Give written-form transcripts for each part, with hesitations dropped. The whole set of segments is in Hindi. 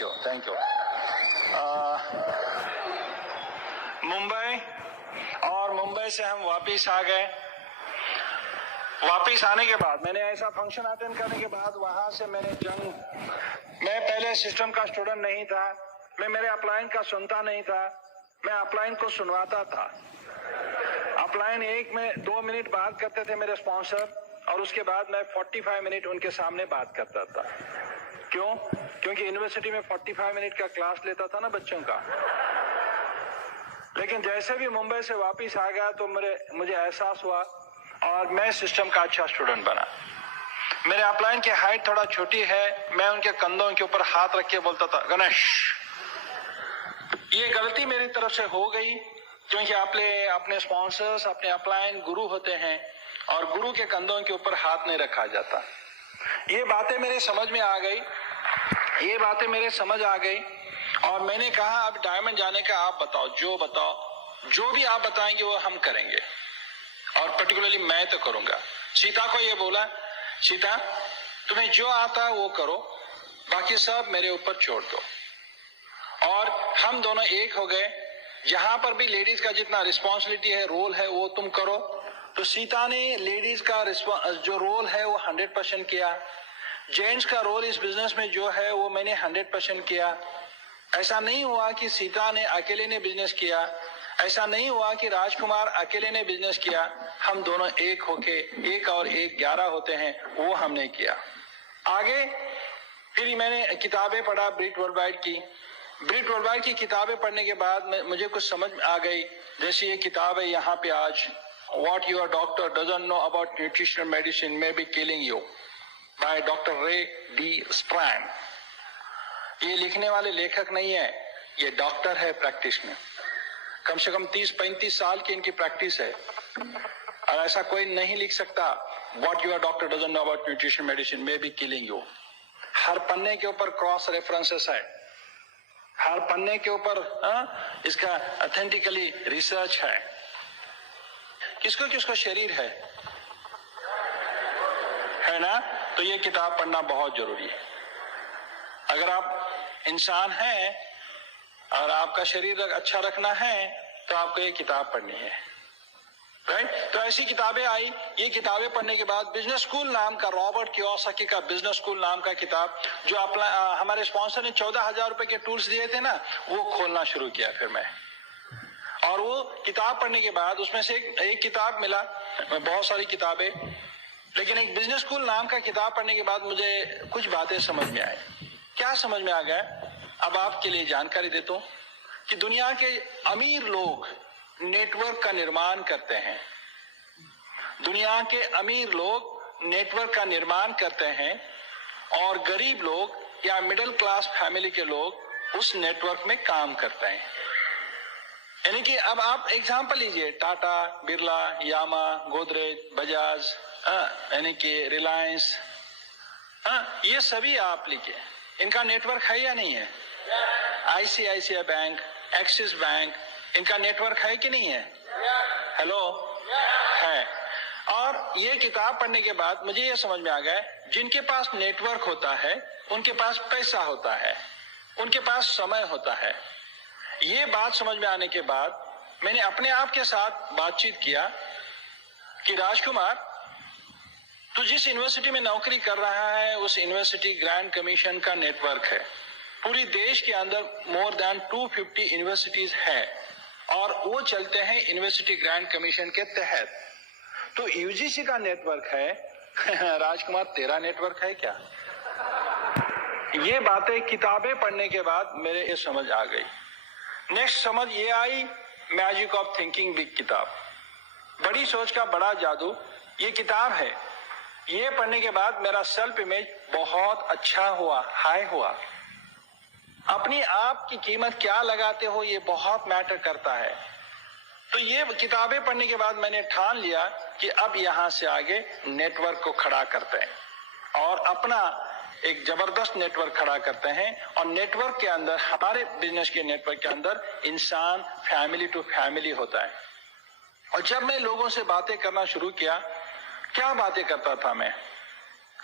Thank you. मुंबई, और मुंबई से हम वापिस आ गए। वापिस आने के बाद मैंने ऐसा फंक्शन अटेंड करने के बाद वहां से मैं पहले सिस्टम का स्टूडेंट नहीं था, मैं मेरे अपलाइन का सुनता नहीं था, मैं अपलाइन को सुनवाता था। अपलाइन 2 मिनट बात करते थे मेरे स्पॉन्सर, और उसके बाद मैं 45 मिनट उनके सामने बात करता था। क्यों? क्योंकि यूनिवर्सिटी में 45 मिनट का क्लास लेता था ना बच्चों का। लेकिन जैसे भी मुंबई से वापिस आ गया तो मुझे एहसास हुआ और मैं सिस्टम का अच्छा स्टूडेंट बना। मेरे अपलाइन की हाइट थोड़ा छोटी है, मैं उनके कंधों के ऊपर हाथ रख के बोलता था गणेश। ये गलती मेरी तरफ से हो गई, क्योंकि अपने स्पॉन्सर्स, अपने अपलाइन गुरु होते हैं और गुरु के कंधों के ऊपर हाथ नहीं रखा जाता। ये बातें मेरे समझ में आ गई और मैंने कहा अब डायमंड जाने का आप बताओ, जो भी आप बताएंगे वो हम करेंगे, और पर्टिकुलरली मैं तो करूंगा। सीता को ये बोला, सीता तुम्हें जो आता है वो करो, बाकी सब मेरे ऊपर छोड़ दो। और हम दोनों एक हो गए। जहां पर भी लेडीज का जितना रिस्पॉन्सिबिलिटी है, रोल है, वो तुम करो। तो सीता ने लेडीज का जो रोल है वो 100% किया। जेंट्स का रोल इस बिजनेस में जो है वो मैंने 100% किया। ऐसा नहीं हुआ कि सीता ने अकेले ने बिजनेस किया, ऐसा नहीं हुआ कि राजकुमार अकेले ने बिजनेस किया। हम दोनों एक होके 1 और 1 11 होते हैं, वो हमने किया। आगे फिर मैंने किताबें पढ़ा ब्रिट वर्ल्डवाइड की किताबें पढ़ने के बाद मुझे कुछ समझ आ गई। जैसे ये किताब है यहाँ पे आज, What your doctor doesn't know about nutritional medicine may be killing you, by Dr. Ray D. Strand। ये लिखने वाले लेखक नहीं है, ये डॉक्टर है प्रैक्टिस में। कम से कम 30-35 साल की इनकी प्रैक्टिस है, और ऐसा कोई नहीं लिख सकता What your doctor doesn't know about nutrition medicine may be killing you। हर पन्ने के ऊपर क्रॉस रेफरेंसेस है, हर पन्ने के ऊपर इसका ऑथेंटिकली रिसर्च है। किसको किसको शरीर है ना? तो ये किताब पढ़ना बहुत जरूरी है। अगर आप इंसान हैं और आपका शरीर अच्छा रखना है तो आपको ये किताब पढ़नी है, राइट? तो ऐसी किताबें आई। ये किताबें पढ़ने के बाद बिजनेस स्कूल नाम का, रॉबर्ट कियोसाकी का बिजनेस स्कूल नाम का किताब, जो हमारे स्पॉन्सर ने 14,000 रुपए के टूल्स दिए थे ना, वो खोलना शुरू किया फिर मैं। और वो किताब पढ़ने के बाद उसमें से एक किताब मिला, बहुत सारी किताबें, लेकिन एक बिजनेस स्कूल नाम का किताब पढ़ने के बाद मुझे कुछ बातें समझ में आई। क्या समझ में आ गया? अब आपके लिए जानकारी देता हूं कि दुनिया के अमीर लोग नेटवर्क का निर्माण करते हैं। दुनिया के अमीर लोग नेटवर्क का निर्माण करते हैं, और गरीब लोग या मिडिल क्लास फैमिली के लोग उस नेटवर्क में काम करते हैं। यानी कि अब आप एग्जांपल लीजिए, टाटा, बिरला, यामा, गोदरेज, बजाज, यानी कि रिलायंस, ये सभी आप लीजिए, इनका नेटवर्क है या नहीं है? ICICI बैंक, एक्सिस बैंक, इनका नेटवर्क है कि नहीं है? हेलो, है। और ये किताब पढ़ने के बाद मुझे ये समझ में आ गया, जिनके पास नेटवर्क होता है उनके पास पैसा होता है, उनके पास समय होता है। ये बात समझ में आने के बाद मैंने अपने आप के साथ बातचीत किया कि राजकुमार, तू जिस यूनिवर्सिटी में नौकरी कर रहा है उस यूनिवर्सिटी ग्रैंड कमीशन का नेटवर्क है। पूरी देश के अंदर मोर देन 250 यूनिवर्सिटीज है, और वो चलते हैं यूनिवर्सिटी ग्रैंड कमीशन के तहत। तो UGC का नेटवर्क है राजकुमार, तेरा नेटवर्क है क्या? ये बातें किताबें पढ़ने के बाद मेरे ये समझ आ गई। नेक्स्ट समझ ये आई, मैजिक ऑफ थिंकिंग बिग किताब, बड़ी सोच का बड़ा जादू, ये किताब है। ये पढ़ने के बाद मेरा सेल्फ इमेज बहुत अच्छा हुआ, हाई हुआ। अपनी आप की कीमत क्या लगाते हो ये बहुत मैटर करता है। तो ये किताबें पढ़ने के बाद मैंने ठान लिया कि अब यहां से आगे नेटवर्क को खड़ा करते हैं और अपना एक जबरदस्त नेटवर्क खड़ा करते हैं। और नेटवर्क के अंदर, हमारे बिजनेस के नेटवर्क के अंदर इंसान फैमिली टू फैमिली होता है। और जब मैं लोगों से बातें करना शुरू किया, क्या बातें करता था मैं?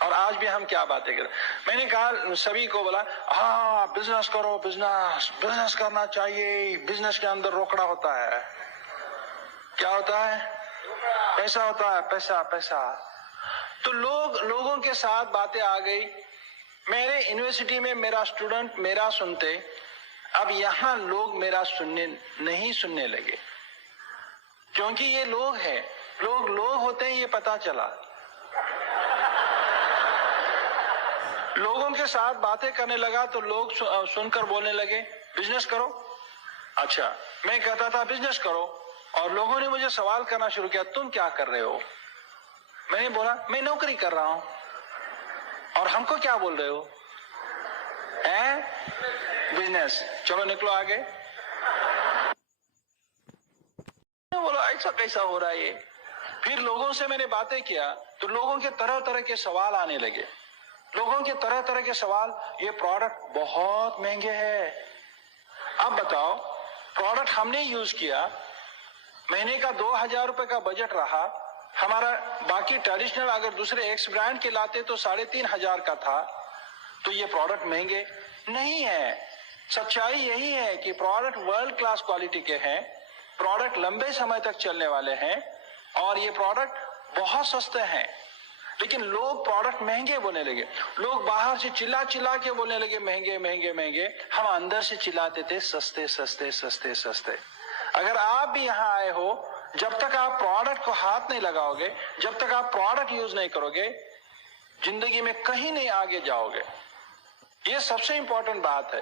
और आज भी हम क्या बातें करें। मैंने कहा सभी को बोला, हाँ बिजनेस करो, बिजनेस करना चाहिए, बिजनेस के अंदर रोकड़ा होता है। क्या होता है? पैसा होता है, पैसा पैसा। तो लोगों के साथ बातें आ गई। मेरे यूनिवर्सिटी में मेरा स्टूडेंट मेरा सुनते, अब यहां लोग मेरा नहीं सुनने लगे, क्योंकि ये लोग हैं, लोग होते हैं, ये पता चला। लोगों के साथ बातें करने लगा तो लोग सुनकर बोलने लगे बिजनेस करो। अच्छा, मैं कहता था बिजनेस करो, और लोगों ने मुझे सवाल करना शुरू किया, तुम क्या कर रहे हो? मैंने बोला मैं नौकरी कर रहा हूं। और हमको क्या बोल रहे हो? बिजनेस। चलो निकलो आगे। बोला ऐसा कैसा हो रहा है ये? फिर लोगों से मैंने बातें किया तो लोगों के तरह तरह के सवाल आने लगे। लोगों के तरह तरह के सवाल, ये प्रोडक्ट बहुत महंगे हैं। अब बताओ, प्रोडक्ट हमने यूज किया, महीने का 2000 रुपए का बजट रहा हमारा। बाकी ट्रेडिशनल अगर दूसरे एक्स ब्रांड के लाते तो 3500 का था। तो ये प्रोडक्ट महंगे नहीं है। सच्चाई यही है कि प्रोडक्ट वर्ल्ड क्लास क्वालिटी के हैं, प्रोडक्ट लंबे समय तक चलने वाले हैं, और ये प्रोडक्ट बहुत सस्ते हैं। लेकिन लोग प्रोडक्ट महंगे बोलने लगे। लोग बाहर से चिल्ला चिल्ला के बोलने लगे महंगे महंगे महंगे। हम अंदर से चिल्लाते थे सस्ते सस्ते सस्ते सस्ते। अगर आप भी यहाँ आए हो, जब तक आप प्रोडक्ट को हाथ नहीं लगाओगे, जब तक आप प्रोडक्ट यूज नहीं करोगे, जिंदगी में कहीं नहीं आगे जाओगे। ये सबसे इंपॉर्टेंट बात है।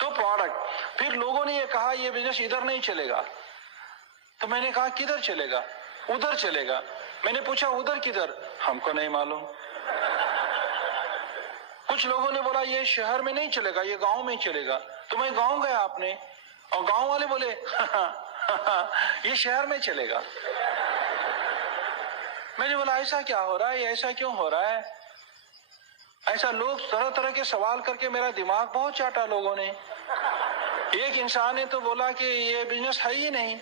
तो प्रोडक्ट। फिर लोगों ने ये कहा ये बिजनेस इधर नहीं चलेगा। तो मैंने कहा किधर चलेगा? उधर चलेगा। मैंने पूछा उधर किधर? हमको नहीं मालूम। कुछ लोगों ने बोला ये शहर में नहीं चलेगा, ये गांव में ही चलेगा। तो मैं गांव गया आपने, और गांव वाले बोले ये शहर में चलेगा। मैंने बोला ऐसा क्या हो रहा है, ऐसा क्यों हो रहा है? ऐसा लोग तरह तरह के सवाल करके मेरा दिमाग बहुत चाटा लोगों ने। एक इंसान ने तो बोला कि ये बिजनेस है ही नहीं।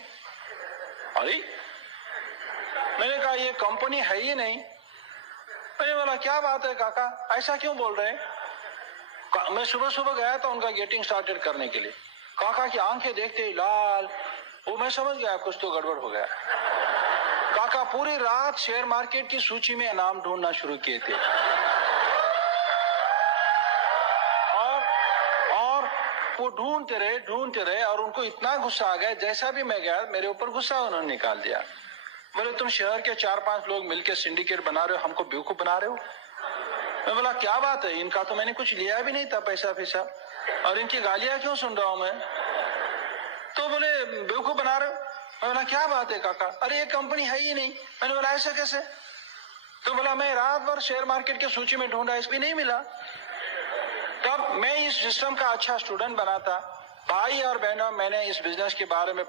अरे मैंने कहा ये कंपनी है ही नहीं। मैंने बोला क्या बात है काका, ऐसा क्यों बोल रहे हैं? मैं सुबह सुबह गया था उनका गेटिंग स्टार्टेड करने के लिए। काका की आंखें देखते ही लाल। वो मैं समझ गया कुछ तो गड़बड़ हो गया। काका पूरी रात शेयर मार्केट की सूची में नाम ढूंढना शुरू किए थे, और वो ढूंढते रहे और उनको इतना गुस्सा आ गया, जैसा भी मैं गया मेरे ऊपर गुस्सा उन्होंने निकाल दिया। बोले तुम शहर के 4-5 लोग मिलकर सिंडिकेट बना रहे हो, हमको बेवकूफ बना रहे हो। मैं बोला क्या बात है, इनका तो मैंने कुछ लिया भी नहीं था पैसा फैसा, और इनकी गालियां क्यों सुन रहा हूं मैं? तो बोले बेवकूफ बना रहे हो। मैं बोला क्या बात है काका, अरे ये कंपनी है ही नहीं। मैंने बोला ऐसा कैसे? तो बोला मैं रात भर शेयर मार्केट की सूची में ढूंढा, इस भी नहीं मिला। तब मैं इस सिस्टम का अच्छा स्टूडेंट बना था। भाई और बहनों, मैंने इस बिजनेस के बारे में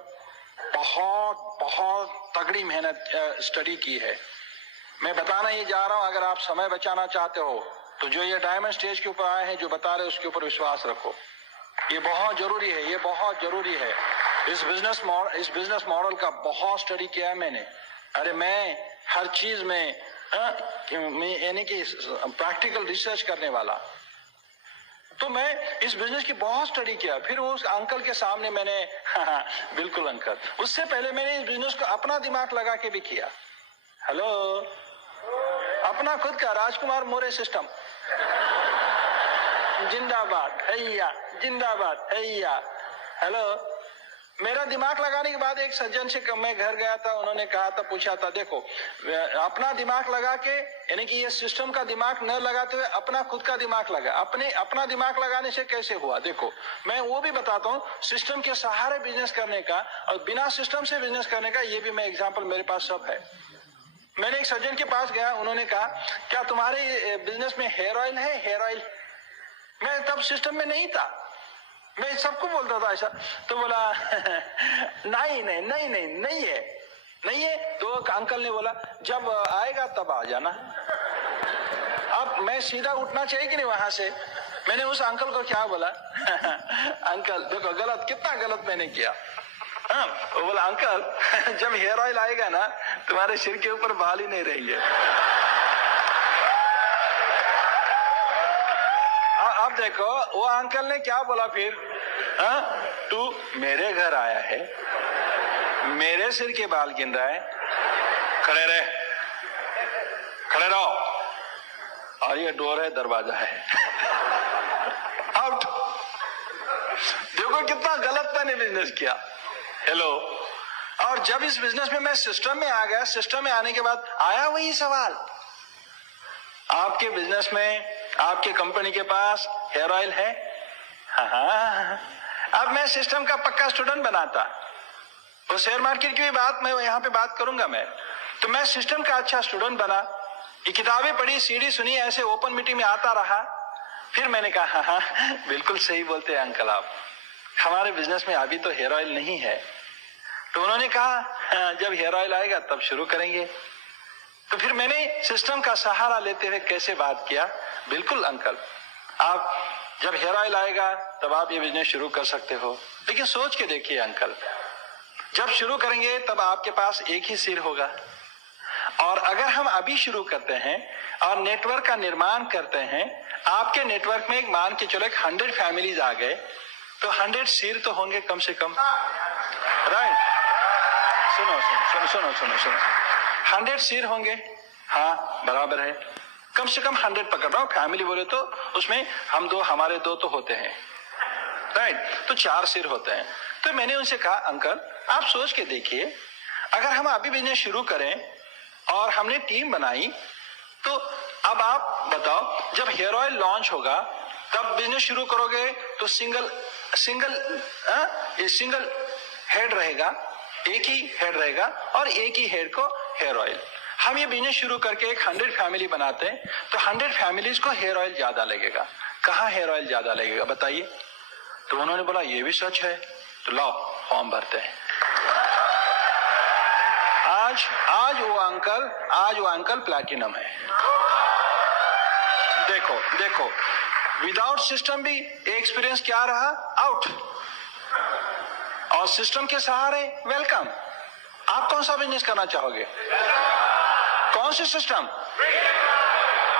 बहुत बहुत तगड़ी मेहनत स्टडी की है। मैं बताना ये जा रहा हूं, अगर आप समय बचाना चाहते हो तो जो ये डायमंड स्टेज के ऊपर आए हैं जो बता रहे उसके ऊपर विश्वास रखो। ये बहुत जरूरी है, ये बहुत जरूरी है। इस बिजनेस मॉडल का बहुत स्टडी किया है मैंने। अरे मैं हर चीज में यानी कि प्रैक्टिकल रिसर्च करने वाला। तो मैं इस बिजनेस की बहुत स्टडी किया। फिर उस अंकल के सामने मैंने बिल्कुल अंकल, उससे पहले मैंने इस बिजनेस को अपना दिमाग लगा के भी किया। हेलो, अपना खुद का राजकुमार मोरे सिस्टम जिंदाबाद हैया, जिंदाबाद हैया। हेलो, मेरा दिमाग लगाने के बाद एक सज्जन से मैं घर गया था, उन्होंने कहा था, पूछा था, देखो अपना दिमाग लगा के, यानी कि ये सिस्टम का दिमाग न लगाते हुए अपना खुद का दिमाग लगा। अपना दिमाग लगाने से कैसे हुआ देखो, मैं वो भी बताता हूँ। सिस्टम के सहारे बिजनेस करने का और बिना सिस्टम से बिजनेस करने का, ये भी मैं एग्जाम्पल मेरे पास सब है। मैंने एक सज्जन के पास गया, उन्होंने कहा क्या तुम्हारे बिजनेस में हेयर ऑयल है? Hair oil. मैं तब सिस्टम में नहीं था, मैं सबको बोलता था ऐसा। तो बोला नहीं है। तो अंकल ने बोला जब आएगा तब आ जाना। अब मैं सीधा उठना चाहिए कि नहीं वहां से? मैंने उस अंकल को क्या बोला अंकल देखो गलत, कितना गलत मैंने किया। वो बोला अंकल जब हेयर ऑयल आएगा ना, तुम्हारे सिर के ऊपर बाल ही नहीं रहेंगे। देखो वो अंकल ने क्या बोला फिर, तू मेरे घर आया है, मेरे सिर के बाल गिन रहा है, खड़े रहे, खड़े रहो, और ये डोर है, दरवाजा है, आउट। देखो कितना गलत मैंने बिजनेस किया। हेलो। और जब इस बिजनेस में मैं सिस्टम में आ गया, सिस्टम में आने के बाद आया वही सवाल, आपके बिजनेस में, आपके कंपनी के पास हेयर ऑयल है? हाँ। अब मैं सिस्टम का पक्का स्टूडेंट बनाता, वो शेयर मार्केट की भी बात मैं यहाँ पे बात करूंगा मैं, तो मैं सिस्टम का अच्छा स्टूडेंट बना, ये किताबें पढ़ी, सीडी सुनी, ऐसे ओपन मीटिंग में आता रहा। फिर मैंने कहा हाँ बिल्कुल सही बोलते हैं अंकल आप, हमारे बिजनेस में अभी तो हेयर ऑयल नहीं है। तो उन्होंने कहा जब हेयर ऑयल आएगा तब शुरू करेंगे। तो फिर मैंने सिस्टम का सहारा लेते हुए कैसे बात किया, बिल्कुल अंकल आप जब हेयर ऑयल आएगा तब आप ये बिजनेस शुरू कर सकते हो, लेकिन सोच के देखिए अंकल, जब शुरू करेंगे तब आपके पास एक ही सिर होगा, और अगर हम अभी शुरू करते हैं और नेटवर्क का निर्माण करते हैं, आपके नेटवर्क में एक मान के चलो 100 फैमिलीज आ गए, तो 100 सिर तो होंगे कम से कम, राइट? सुनो सुनो सुनो सुनो सुनो सुनो 100 सिर होंगे, हाँ बराबर है, कम से कम 100 पकड़ रहा हूं, फैमिली बोले तो उसमें हम दो, हमारे दो तो होते हैं, राइट? तो 4 सिर होते हैं। तो मैंने उनसे कहा अंकल आप सोच के देखिए, अगर हम अभी बिजनेस शुरू करें और हमने टीम बनाई, तो अब आप बताओ जब हेयर ऑयल लॉन्च होगा तब बिजनेस शुरू करोगे तो सिंगल हेड रहेगा, एक ही हेड रहेगा, और एक ही हेड को हेयर ऑयल। हम ये बिजनेस शुरू करके एक 100 फैमिली बनाते हैं, तो 100 फैमिलीज को हेयर ऑयल ज्यादा लगेगा। कहाँ हेयर ऑयल ज्यादा लगेगा बताइए? तो उन्होंने बोला ये भी सच है, तो लाओ फॉर्म भरते हैं। आज वो अंकल प्लैटिनम है। देखो विदाउट सिस्टम भी एक्सपीरियंस क्या रहा, आउट, और सिस्टम के सहारे वेलकम। आप कौन सा बिजनेस करना चाहोगे? कौन से सिस्टम?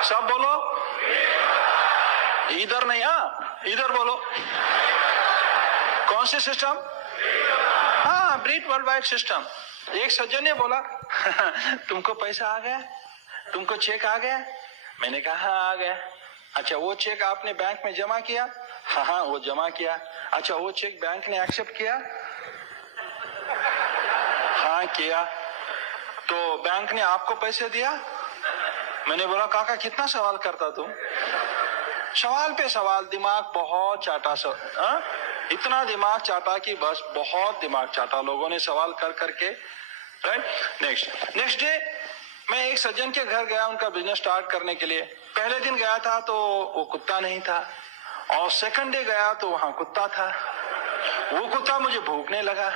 सब बोलो, इधर नहीं, इधर बोलो, कौन से सिस्टम? हाँ, ब्रीड वर्ल्ड वाइड सिस्टम। एक सज्जन ने बोला तुमको पैसा आ गया, तुमको चेक आ गया? मैंने कहा हाँ आ गया। अच्छा वो चेक आपने बैंक में जमा किया? हाँ वो जमा किया। अच्छा वो चेक बैंक ने एक्सेप्ट किया? हाँ किया। तो बैंक ने आपको पैसे दिया? मैंने बोला काका कितना सवाल करता तुम, सवाल पे सवाल, दिमाग बहुत चाटा इतना दिमाग चाटा कि बस बहुत दिमाग चाटा लोगों ने सवाल कर करके, राइट? नेक्स्ट डे मैं एक सज्जन के घर गया उनका बिजनेस स्टार्ट करने के लिए। पहले दिन गया था तो वो कुत्ता नहीं था, और सेकंड डे गया तो वहां कुत्ता था। वो कुत्ता मुझे भूखने लगा,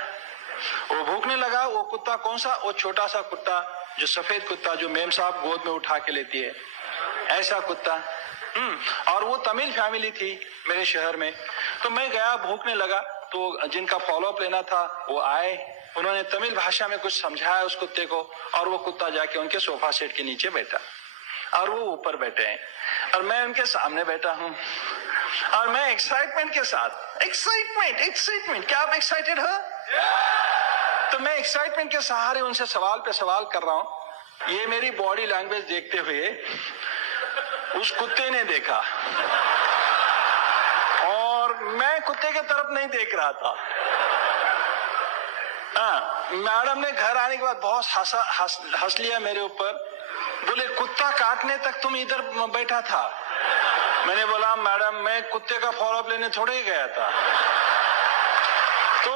वो कुत्ता कौन सा? वो छोटा सा कुत्ता, जो सफेद कुत्ता जो मेम साहब गोद में उठा के लेती है, ऐसा कुत्ता। और वो तमिल फैमिली थी मेरे शहर में। तो मैं गया, भूखने लगा, तो जिनका फॉलोअप लेना था वो आए, उन्होंने तमिल भाषा में कुछ समझाया उस कुत्ते को, और वो कुत्ता जाके उनके सोफा सेट के नीचे बैठा, और वो ऊपर बैठे हैं और मैं उनके सामने बैठा हूँ, और मैं एक्साइटमेंट के साथ, एक्साइटमेंट, क्या आप एक्साइटेड हो? तो मैं एक्साइटमेंट के सहारे उनसे सवाल पे सवाल कर रहा हूँ। ये मेरी बॉडी लैंग्वेज देखते हुए उस कुत्ते ने देखा, और मैं कुत्ते के तरफ नहीं देख रहा था। मैडम ने घर आने के बाद बहुत हंस लिया मेरे ऊपर, बोले कुत्ता काटने तक तुम इधर बैठा था। मैंने बोला मैडम मैं कुत्ते का फॉलोअप लेने थोड़े ही गया था। तो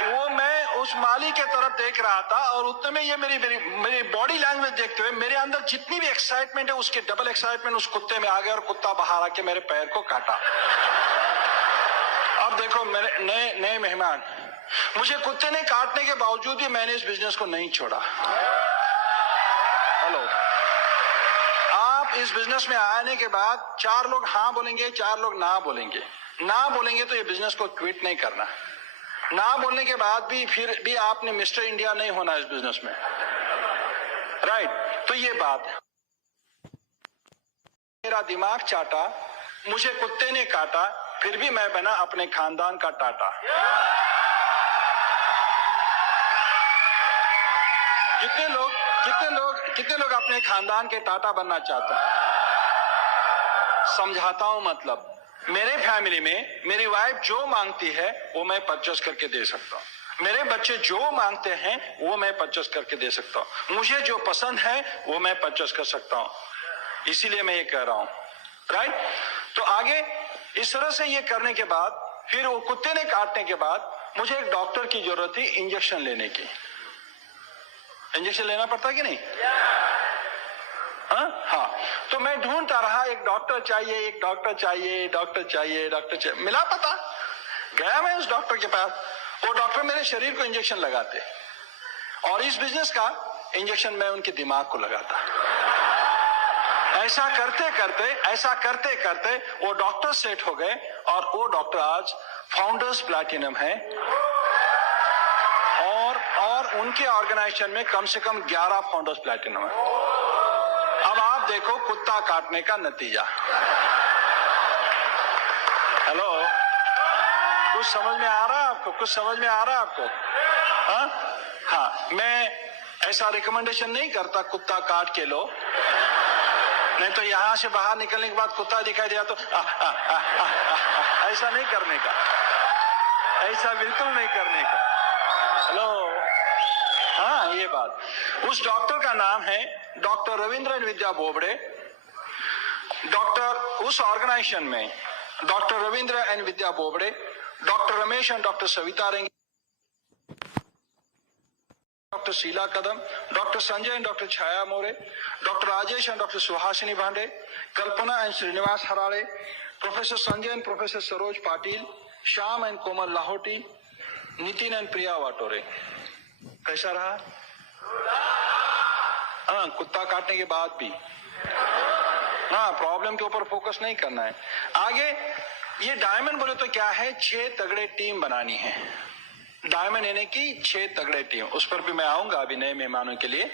वो मैं उस माली के तरफ देख रहा था, और उतने में ये मेरी बॉडी लैंग्वेज देखते हुए मेरे अंदर जितनी भी एक्साइटमेंट है उसके डबल एक्साइटमेंट उस कुत्ते में आ गया, और कुत्ता बाहर आके मेरे पैर को काटा। अब देखो मेरे नए मेहमान, मुझे कुत्ते ने काटने के बावजूद भी मैंने इस बिजनेस को नहीं छोड़ा। हेलो, आप इस बिजनेस में आने के बाद 4 लोग हाँ बोलेंगे, 4 लोग ना बोलेंगे। ना बोलेंगे तो ये बिजनेस को क्विट नहीं करना। ना बोलने के बाद भी फिर भी आपने मिस्टर इंडिया नहीं होना इस बिजनेस में, राइट? तो ये बात है। मेरा दिमाग चाटा, मुझे कुत्ते ने काटा, फिर भी मैं बना अपने खानदान का टाटा। कितने लोग अपने खानदान के टाटा बनना चाहते हैं? समझाता हूं मतलब, मेरे फैमिली में मेरी वाइफ जो मांगती है वो मैं परचेस करके दे सकता हूं। मेरे बच्चे जो मांगते हैं वो मैं परचेस करके दे सकता हूं। मुझे जो पसंद है वो मैं परचेस कर सकता हूं। इसीलिए मैं ये कह रहा हूं, राइट? तो आगे इस तरह से ये करने के बाद, फिर वो कुत्ते ने काटने के बाद मुझे एक डॉक्टर की जरूरत थी इंजेक्शन लेने की। इंजेक्शन लेना पड़ता कि नहीं? हाँ, तो मैं ढूंढता रहा, एक डॉक्टर चाहिए, एक डॉक्टर चाहिए, डॉक्टर चाहिए, डॉक्टर चाहिए, मिला पता। गया मैं उस डॉक्टर के पास, वो डॉक्टर मेरे शरीर को इंजेक्शन लगाते और इस बिजनेस का इंजेक्शन मैं उनके दिमाग को लगाता। ऐसा करते करते वो डॉक्टर सेट हो गए और वो डॉक्टर आज फाउंडर्स प्लैटिनम है और उनके ऑर्गेनाइजेशन में कम से कम 11 फाउंडर्स प्लैटिनम है। अब आप देखो कुत्ता काटने का नतीजा। हेलो, कुछ समझ में आ रहा है आपको? कुछ समझ में आ रहा है आपको? हाँ, मैं ऐसा रिकमेंडेशन नहीं करता कुत्ता काट के लो, नहीं तो यहां से बाहर निकलने के बाद कुत्ता दिखाई दिया तो ऐसा नहीं करने का, ऐसा बिल्कुल नहीं करने का। हेलो, हाँ, ये बात। उस डॉक्टर का नाम है doctor Ravindra N Vidya Bobde. Doctor उस ऑर्गेनाइजेशन में doctor Ravindra N Vidya Bobde, doctor Ramesh and doctor Savita Renge, doctor Sheela Kadam, doctor Sanjay and doctor Chhaya More, doctor Rajesh and doctor Suhasini Bhande, Kalpana and Shrinivas Harade, professor Sanjay and professor Saroj Patil, Shyam and Komal Lahoti, Nitin and Priya Vatore. कैसा रहा? हाँ, कुत्ता काटने के बाद भी। हाँ, प्रॉब्लम के ऊपर फोकस नहीं करना है। आगे ये डायमंड बोले तो क्या है? 6 तगड़े टीम बनानी है। डायमंड यानी कि 6 तगड़े टीम, उस पर भी मैं आऊंगा अभी नए मेहमानों के लिए।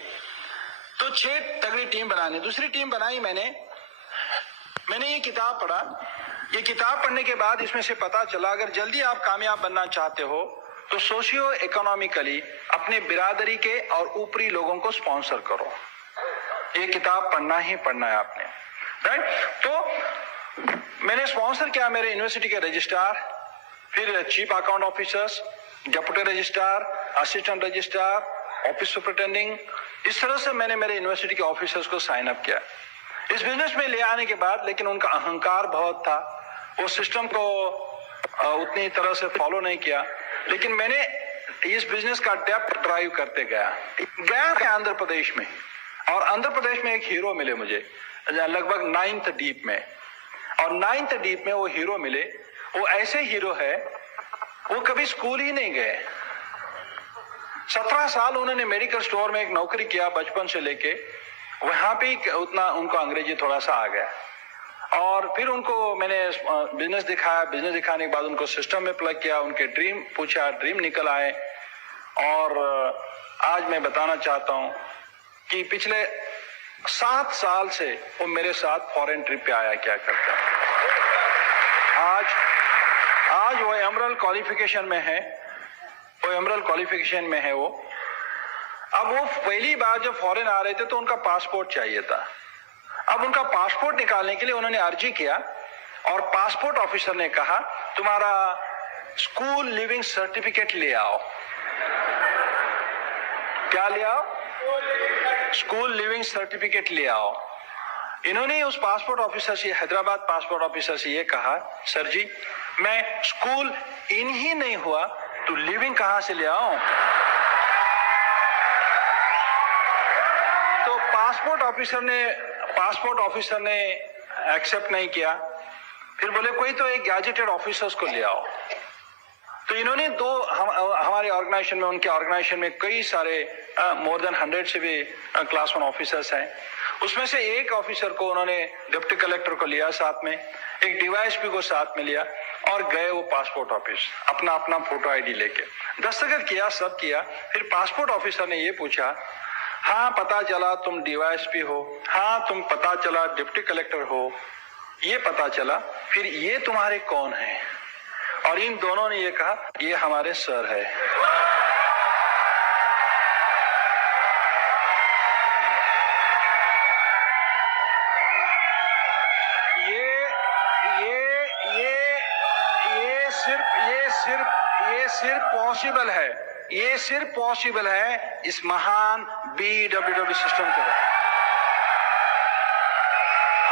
तो 6 तगड़ी टीम बनानी। दूसरी टीम बनाई मैंने ये किताब पढ़ा। ये किताब पढ़ने के बाद इसमें से पता चला, अगर जल्दी आप कामयाब बनना चाहते हो तो सोशियो इकोनॉमिकली अपने बिरादरी के और ऊपरी लोगों को स्पॉन्सर करो। ये किताब पढ़ना ही पढ़ना है आपने, राइट? तो मैंने स्पॉन्सर किया मेरे यूनिवर्सिटी के रजिस्ट्रार, फिर chief account officers, deputy registrar, assistant registrar, office superintending, इस तरह से मैंने मेरे यूनिवर्सिटी के ऑफिसर्स को साइन अप किया इस बिजनेस में ले आने के बाद। लेकिन उनका अहंकार बहुत था, वो सिस्टम को उतनी तरह से फॉलो नहीं किया। लेकिन मैंने इस बिजनेस का डेप्थ ड्राइव करते गया आंध्र प्रदेश में, और आंध्र प्रदेश में एक हीरो मिले मुझे लगभग 9th डीप में, और 9th डीप में वो हीरो मिले। वो ऐसे हीरो है, वो कभी स्कूल ही नहीं गए। 17 साल उन्होंने मेडिकल स्टोर में एक नौकरी किया बचपन से लेके, वहां पे उतना उनको अंग्रेजी थोड़ा सा आ गया। और फिर उनको मैंने बिजनेस दिखाया, बिजनेस दिखाने के बाद उनको सिस्टम में प्लग किया, उनके ड्रीम पूछा, ड्रीम निकल आए। और आज मैं बताना चाहता हूं कि पिछले 7 साल से वो मेरे साथ फॉरेन ट्रिप पे आया क्या करता। आज वो एमरल्ड क्वालिफिकेशन में है, वो। अब वो पहली बार जब फॉरेन आ रहे थे तो उनका पासपोर्ट चाहिए था। अब उनका पासपोर्ट निकालने के लिए उन्होंने अर्जी किया, और पासपोर्ट ऑफिसर ने कहा तुम्हारा स्कूल लिविंग सर्टिफिकेट ले आओ। क्या ले आओ? स्कूल लिविंग सर्टिफिकेट ले आओ। इन्होंने उस पासपोर्ट ऑफिसर से, हैदराबाद पासपोर्ट ऑफिसर से ये कहा, सर जी मैं स्कूल इन ही नहीं हुआ तो लिविंग कहां से ले आऊं? तो पासपोर्ट ऑफिसर ने एक्सेप्ट नहीं किया। फिर बोले कोई तो एक गैजेटेड ऑफिसर्स को ले आओ। तो इन्होंने हमारे ऑर्गेनाइजेशन में, उनके ऑर्गेनाइजेशन में कई सारे मोर देन 100 से भी क्लास 1 ऑफिसर्स हैं। उसमें से एक ऑफिसर को उन्होंने डिप्टी कलेक्टर को लिया साथ में, एक डीवाईएसपी को साथ में लिया, और गए वो पासपोर्ट ऑफिस अपना फोटो आईडी लेके, दस्तखत किया, सब किया। फिर पासपोर्ट ऑफिसर ने ये पूछा, हाँ पता चला तुम डीवाईएसपी हो, हाँ तुम पता चला डिप्टी कलेक्टर हो, ये पता चला। फिर ये तुम्हारे कौन है? और इन दोनों ने ये कहा ये हमारे सर है। ये सिर्फ पॉसिबल है, ये सिर्फ पॉसिबल है इस महान BWW सिस्टम के वजह।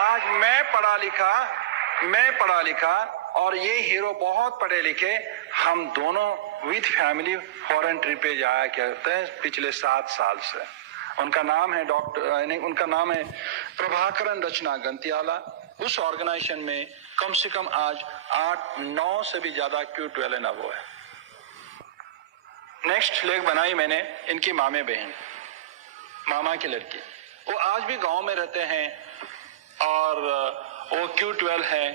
आज मैं पढ़ा लिखा और ये हीरो बहुत पढ़े लिखे, हम दोनों विद फैमिली फॉरेन ट्रिप पे जाया करते हैं पिछले 7 साल से। उनका नाम है प्रभाकरन रचना गंतियाला। उस ऑर्गेनाइजेशन में कम से कम आज 8-9 से भी ज्यादा Q12 वो है। नेक्स्ट लेग बनाई मैंने इनकी मामे बहन, मामा की लड़की। वो आज भी गांव में रहते हैं और वो Q12 है,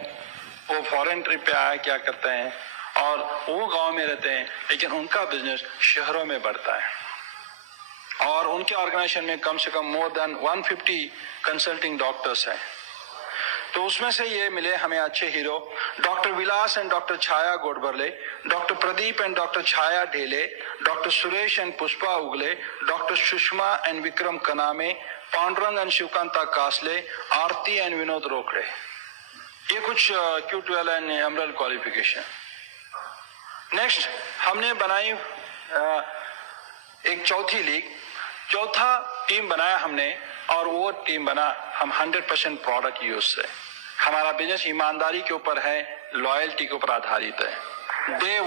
वो फॉरेन ट्रिप पे आया क्या करते हैं और वो गांव में रहते हैं, लेकिन उनका बिजनेस शहरों में बढ़ता है। और उनके ऑर्गेनाइजेशन में कम से कम मोर देन 150 कंसल्टिंग डॉक्टर्स हैं। तो उसमें से ये मिले हमें अच्छे hero, doctor Vilas and doctor Chhaya Godbarle, doctor Pradeep and doctor Chhaya Dhele, doctor Suresh and Pushpa Ugle, doctor Sushma and Vikram Kaname, Pandurang and Shivkanta Kasle, Aarti and Vinod Rokade. ये कुछ Q12 and emerald qualification. Next हमने बनाई एक चौथी लीग, चौथा टीम बनाया हमने, और वो टीम बना हम 100% प्रोडक्ट यूज से। हमारा बिजनेस ईमानदारी के ऊपर है, लॉयल्टी के ऊपर आधारित है। डे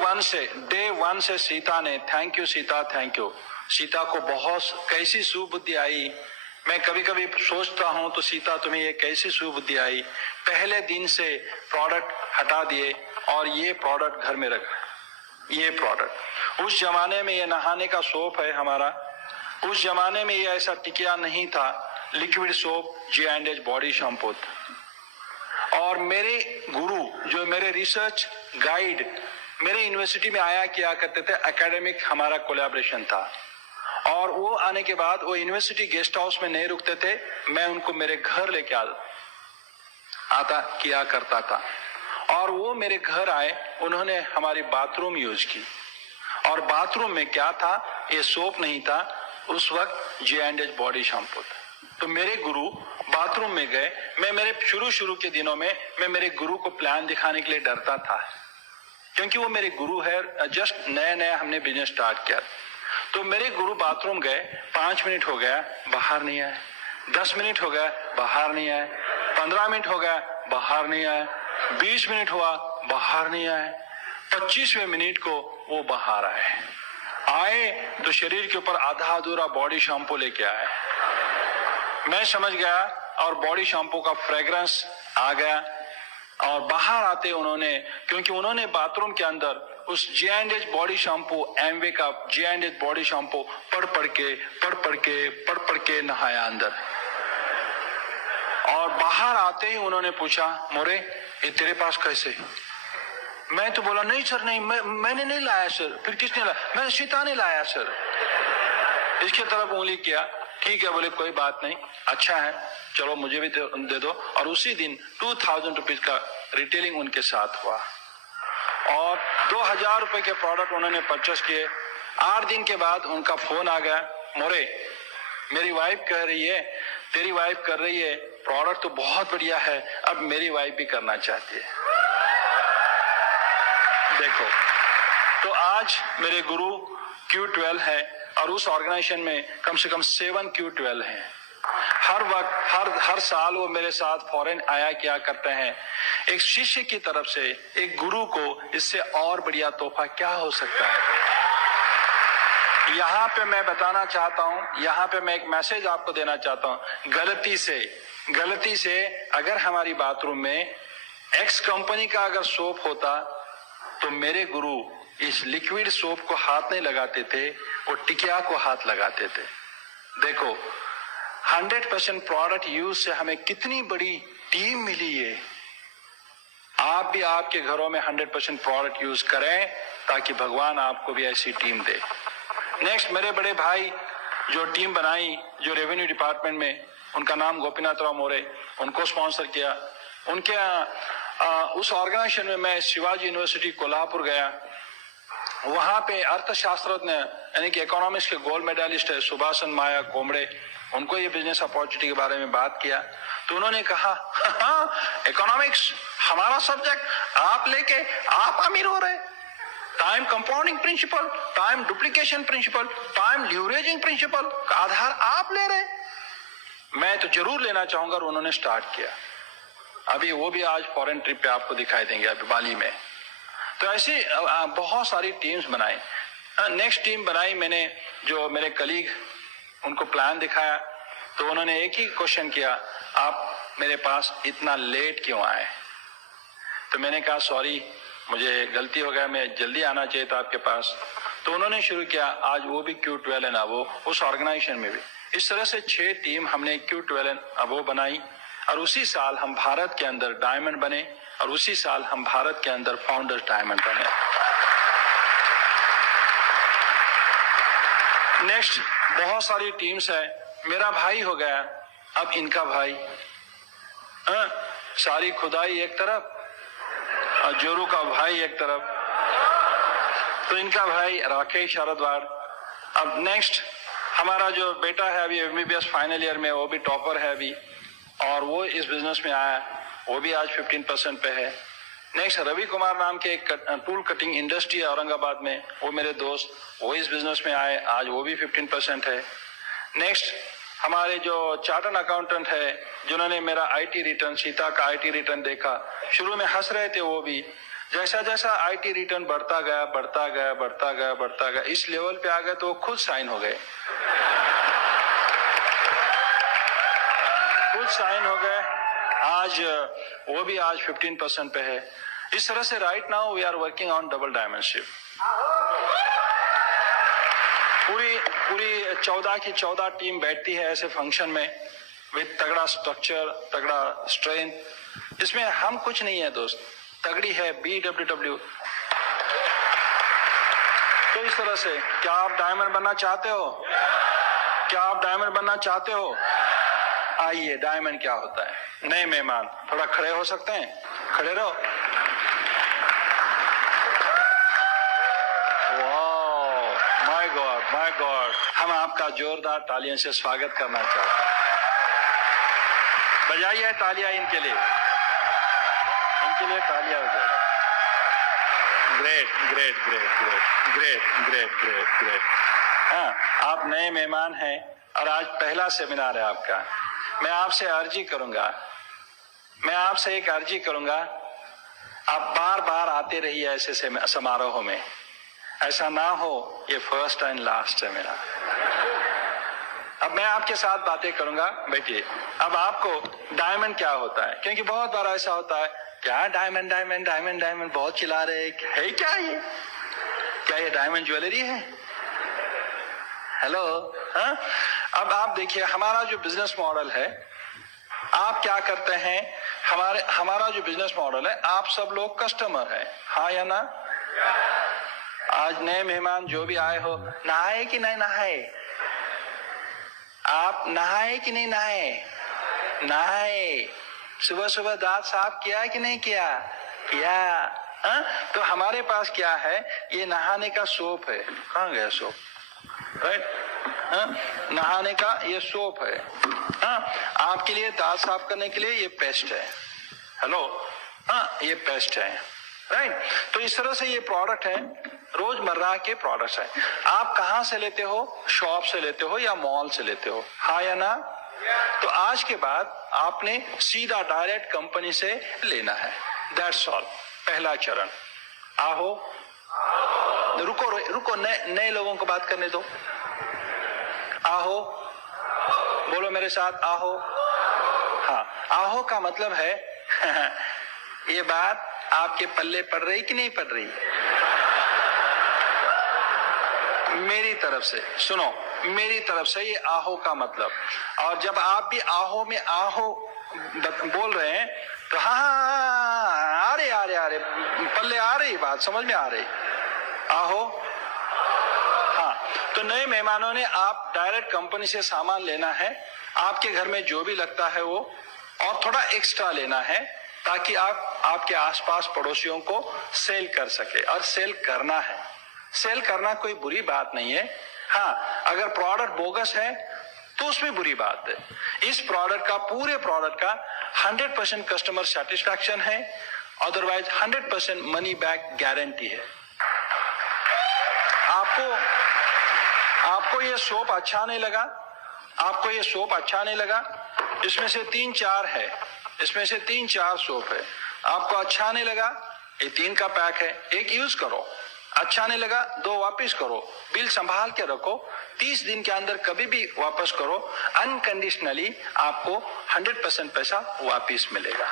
वन से सीता ने thank you Sita, thank you. Sita को बहुत कैसी सुबुद्धि आई, मैं कभी कभी सोचता हूं तो सीता तुम्हें ये कैसी सुबुद्धि आई, पहले दिन से प्रोडक्ट हटा दिए और ये प्रोडक्ट घर में रखा। ये प्रोडक्ट उस जमाने में ये नहाने का सोप है हमारा, उस जमाने में ये ऐसा टिकिया नहीं था, liquid soap G&H body shampoo था। और मेरे गुरु जो मेरे रिसर्च गाइड मेरे यूनिवर्सिटी में आया किया करते थे, एकेडमिक हमारा कोलैबोरेशन था। और वो आने के बाद वो यूनिवर्सिटी गेस्ट हाउस में नहीं रुकते थे, मैं उनको मेरे घर लेके आता किया करता था। और वो मेरे घर आए, उन्होंने हमारी बाथरूम यूज की, और बाथरूम में क्या था, ये सोप नहीं था, उस वक्त G&H बॉडी शैम्पू था। तो मेरे गुरु बाथरूम में गए, मैं मेरे शुरू के दिनों में मैं मेरे गुरु को प्लान दिखाने के लिए डरता था, क्योंकि वो मेरे गुरु है, जस्ट नया हमने बिजनेस स्टार्ट किया। तो मेरे गुरु बाथरूम गए, 5 मिनट हो गया बाहर नहीं आए, 10 मिनट हो गया बाहर नहीं आए, 15 मिनट हो गया बाहर नहीं आए, 20 मिनट हुआ बाहर नहीं आए, 25वें मिनट को वो बाहर आए तो शरीर के ऊपर आधा अधूरा बॉडी शैम्पू लेके आए। मैं समझ गया, और बॉडी शैम्पू का फ्रेग्रेंस आ गया। और बाहर आते उन्होंने, क्योंकि उन्होंने बाथरूम के अंदर उस G&H बॉडी शैम्पू, एमवे का G&H बॉडी शैम्पू पढ़ के नहाया अंदर। और बाहर आते ही उन्होंने पूछा, मोरे ये तेरे पास कैसे? मैं तो बोला नहीं सर, नहीं, मैंने नहीं लाया सर। फिर किसने लाया? मैंने सीता ने लाया सर। इसके तरफ उंगली किया, ठीक है, बोले कोई बात नहीं, अच्छा है, चलो मुझे भी दे दो। और उसी दिन 2000 रुपीज का रिटेलिंग उनके साथ हुआ, और 2000 रुपए के प्रोडक्ट उन्होंने परचेस किए। 8 दिन के बाद उनका फोन आ गया, मोरे मेरी वाइफ कह रही है, तेरी वाइफ कर रही है, प्रोडक्ट तो बहुत बढ़िया है, अब मेरी वाइफ भी करना चाहती है। देखो, तो आज मेरे गुरु Q12 है, और उस ऑर्गेनाइजेशन में कम से कम 7 Q12 हैं। हर वक्त हर साल वो मेरे साथ फॉरेन आया किया करते हैं। एक शिष्य की तरफ से एक गुरु को इससे और बढ़िया तोहफा क्या हो सकता है? यहाँ पे मैं बताना चाहता हूँ, यहाँ पे मैं एक मैसेज आपको देना चाहता हूँ। गलती से अगर हमारी बाथरूम में X कंपनी का अगर सोप होता, तो मेरे गुरु इस लिक्विड सोप को हाथ नहीं लगाते थे, वो टिकिया को हाथ लगाते थे। देखो, 100% प्रोडक्ट यूज से हमें कितनी बड़ी टीम मिली है। आप भी आपके घरों में 100% प्रोडक्ट यूज करें, ताकि भगवान आपको भी ऐसी टीम दे। नेक्स्ट, मेरे बड़े भाई जो टीम बनाई, जो रेवेन्यू डिपार्टमेंट में, उनका नाम गोपीनाथ राव मोरे, उनको स्पॉन्सर किया। उनके उस ऑर्गेनाइजेशन में मैं शिवाजी यूनिवर्सिटी कोल्हापुर गया। वहां पे अर्थशास्त्रज्ञ यानी कि इकोनॉमिक्स के गोल्ड मेडलिस्ट है सुभाषन माया कोमड़े, उनको ये बिजनेस अपॉर्चुनिटी के बारे में बात किया तो उन्होंने कहा इकोनॉमिक्स हमारा सब्जेक्ट, आप लेके आप अमीर हो रहे। Time compounding principle, time duplication principle, time leveraging principle का आधार आप ले रहे, मैं तो जरूर लेना चाहूंगा। और उन्होंने स्टार्ट किया। अभी वो भी आज फॉरेन ट्रिप पे आपको दिखाई देंगे अभी बाली में। तो ऐसी बहुत सारी टीम्स बनाई। नेक्स्ट टीम बनाई मैंने, जो मेरे कलीग उनको प्लान दिखाया तो उन्होंने एक ही क्वेश्चन किया, आप मेरे पास इतना लेट क्यों आए? तो मैंने कहा सॉरी मुझे गलती हो गया, मैं जल्दी आना चाहिए था आपके पास। तो उन्होंने शुरू किया, आज वो भी Q12 एंड अबो, उस ऑर्गेनाइजेशन में भी इस तरह से 6 टीम हमने Q12 एंड अबो बनाई। और उसी साल हम भारत के अंदर डायमंड बने और उसी साल हम भारत के अंदर फाउंडर्स डायमंड बने। नेक्स्ट बहुत सारी टीम्स है। मेरा भाई हो गया, अब इनका भाई, सारी खुदाई एक तरफ और जोरू का भाई एक तरफ, तो इनका भाई राकेश शारदवार। अब नेक्स्ट हमारा जो बेटा है अभी MBBS फाइनल ईयर में, वो भी टॉपर है अभी और वो इस बिजनेस में आया, वो भी आज 15% पे है। नेक्स्ट रवि कुमार नाम के एक टूल कटिंग इंडस्ट्री है औरंगाबाद में, वो मेरे दोस्त, वो इस बिजनेस में आए, आज वो भी 15% है। नेक्स्ट हमारे जो चार्टर्ड अकाउंटेंट है जिन्होंने मेरा IT रिटर्न, सीता का IT रिटर्न देखा, शुरू में हंस रहे थे वो भी, जैसा जैसा IT रिटर्न बढ़ता गया बढ़ता गया बढ़ता गया बढ़ता गया, इस लेवल पे आ गए तो वो खुद साइन हो गए, खुद साइन हो गए। आज वो भी आज 15% पे है। इस तरह से right now we are working on double dimensionship. पूरी 14 की 14 टीम बैठती है ऐसे फंक्शन में विद तगड़ा स्ट्रक्चर, तगड़ा स्ट्रेंथ। इसमें हम कुछ नहीं है दोस्त, तगड़ी है BWW। तो इस तरह से क्या आप डायमंड बनना चाहते हो? क्या आप डायमंड बनना चाहते हो? आइए, डायमंड क्या होता है। नए मेहमान थोड़ा खड़े हो सकते हैं? खड़े रहो। माय गॉड, हम आपका जोरदार तालियों से स्वागत करना चाहते हैं। बजाइए तालियां इनके लिए तालियां हो जाए। Great great great great great great great great. हाँ, आप नए मेहमान हैं और आज पहला सेमिनार है आपका। मैं आपसे एक अर्जी करूंगा, आप बार बार आते रहिए ऐसे समारोह में, ऐसा ना हो ये फर्स्ट एंड लास्ट है मेरा। अब मैं आपके साथ बातें करूंगा, बैठिए। अब आपको डायमंड क्या होता है, क्योंकि बहुत बार ऐसा होता है, क्या डायमंड डायमंड डायमंड डायमंड बहुत चिल्ला रहे है, क्या ये डायमंड ज्वेलरी है? हेलो, हाँ? अब आप देखिए हमारा जो बिजनेस मॉडल है, आप क्या करते हैं, हमारा जो बिजनेस मॉडल है, आप सब लोग कस्टमर है, हाँ या ना? आज नए मेहमान जो भी आए हो, नहाए कि नहीं नहाए? आप नहाए कि नहीं नहाए? नहाए। सुबह सुबह दांत साफ किया कि नहीं किया? तो हमारे पास क्या है, ये नहाने का सोप है। कहाँ गया सोप? राइट, नहाने का ये सोप है। आपके लिए दांत साफ करने के लिए ये पेस्ट है। हेलो, ये पेस्ट है, राइट। तो इस तरह से ये प्रोडक्ट है, रोजमर्रा के प्रोडक्ट्स है। आप कहाँ से लेते हो? शॉप से लेते हो या मॉल से लेते हो, हाँ या ना? तो आज के बाद आपने सीधा डायरेक्ट कंपनी से लेना है, दैट्स ऑल। पहला चरण। आहो, रुको नए लोगों को बात करने दो। आहो, बोलो मेरे साथ, आहो। हाँ, आहो का मतलब है ये बात आपके पल्ले पड़ रही कि नहीं पड़ रही? मेरी तरफ से सुनो, मेरी तरफ से ये आहो का मतलब। और जब आप भी आहो में आहो बोल रहे हैं तो हाँ, आ रहे पल्ले आ रही, बात समझ में आ रही। आहो, हाँ। तो नए मेहमानों ने आप डायरेक्ट कंपनी से सामान लेना है, आपके घर में जो भी लगता है वो, और थोड़ा एक्स्ट्रा लेना है, ताकि आप आपके आसपास पड़ोसियों को सेल कर सके। और सेल करना है, सेल करना कोई बुरी बात नहीं है। हाँ, अगर प्रोडक्ट बोगस है तो उसमें बुरी बात है। इस प्रोडक्ट का, पूरे प्रोडक्ट का 100% कस्टमर सेटिस्फैक्शन है, अदरवाइज 100% मनी बैक गारंटी है। आपको ये सोप अच्छा नहीं लगा, आपको ये सोप अच्छा नहीं लगा, इसमें से 3-4 है, इसमें से 3-4 सोप है, आपको अच्छा नहीं लगा, ये 3 का पैक है, एक यूज करो, अच्छा नहीं लगा 2 वापस करो, बिल संभाल के रखो, 30 दिन के अंदर कभी भी वापस करो, अनकंडीशनली आपको 100% पैसा वापस मिलेगा।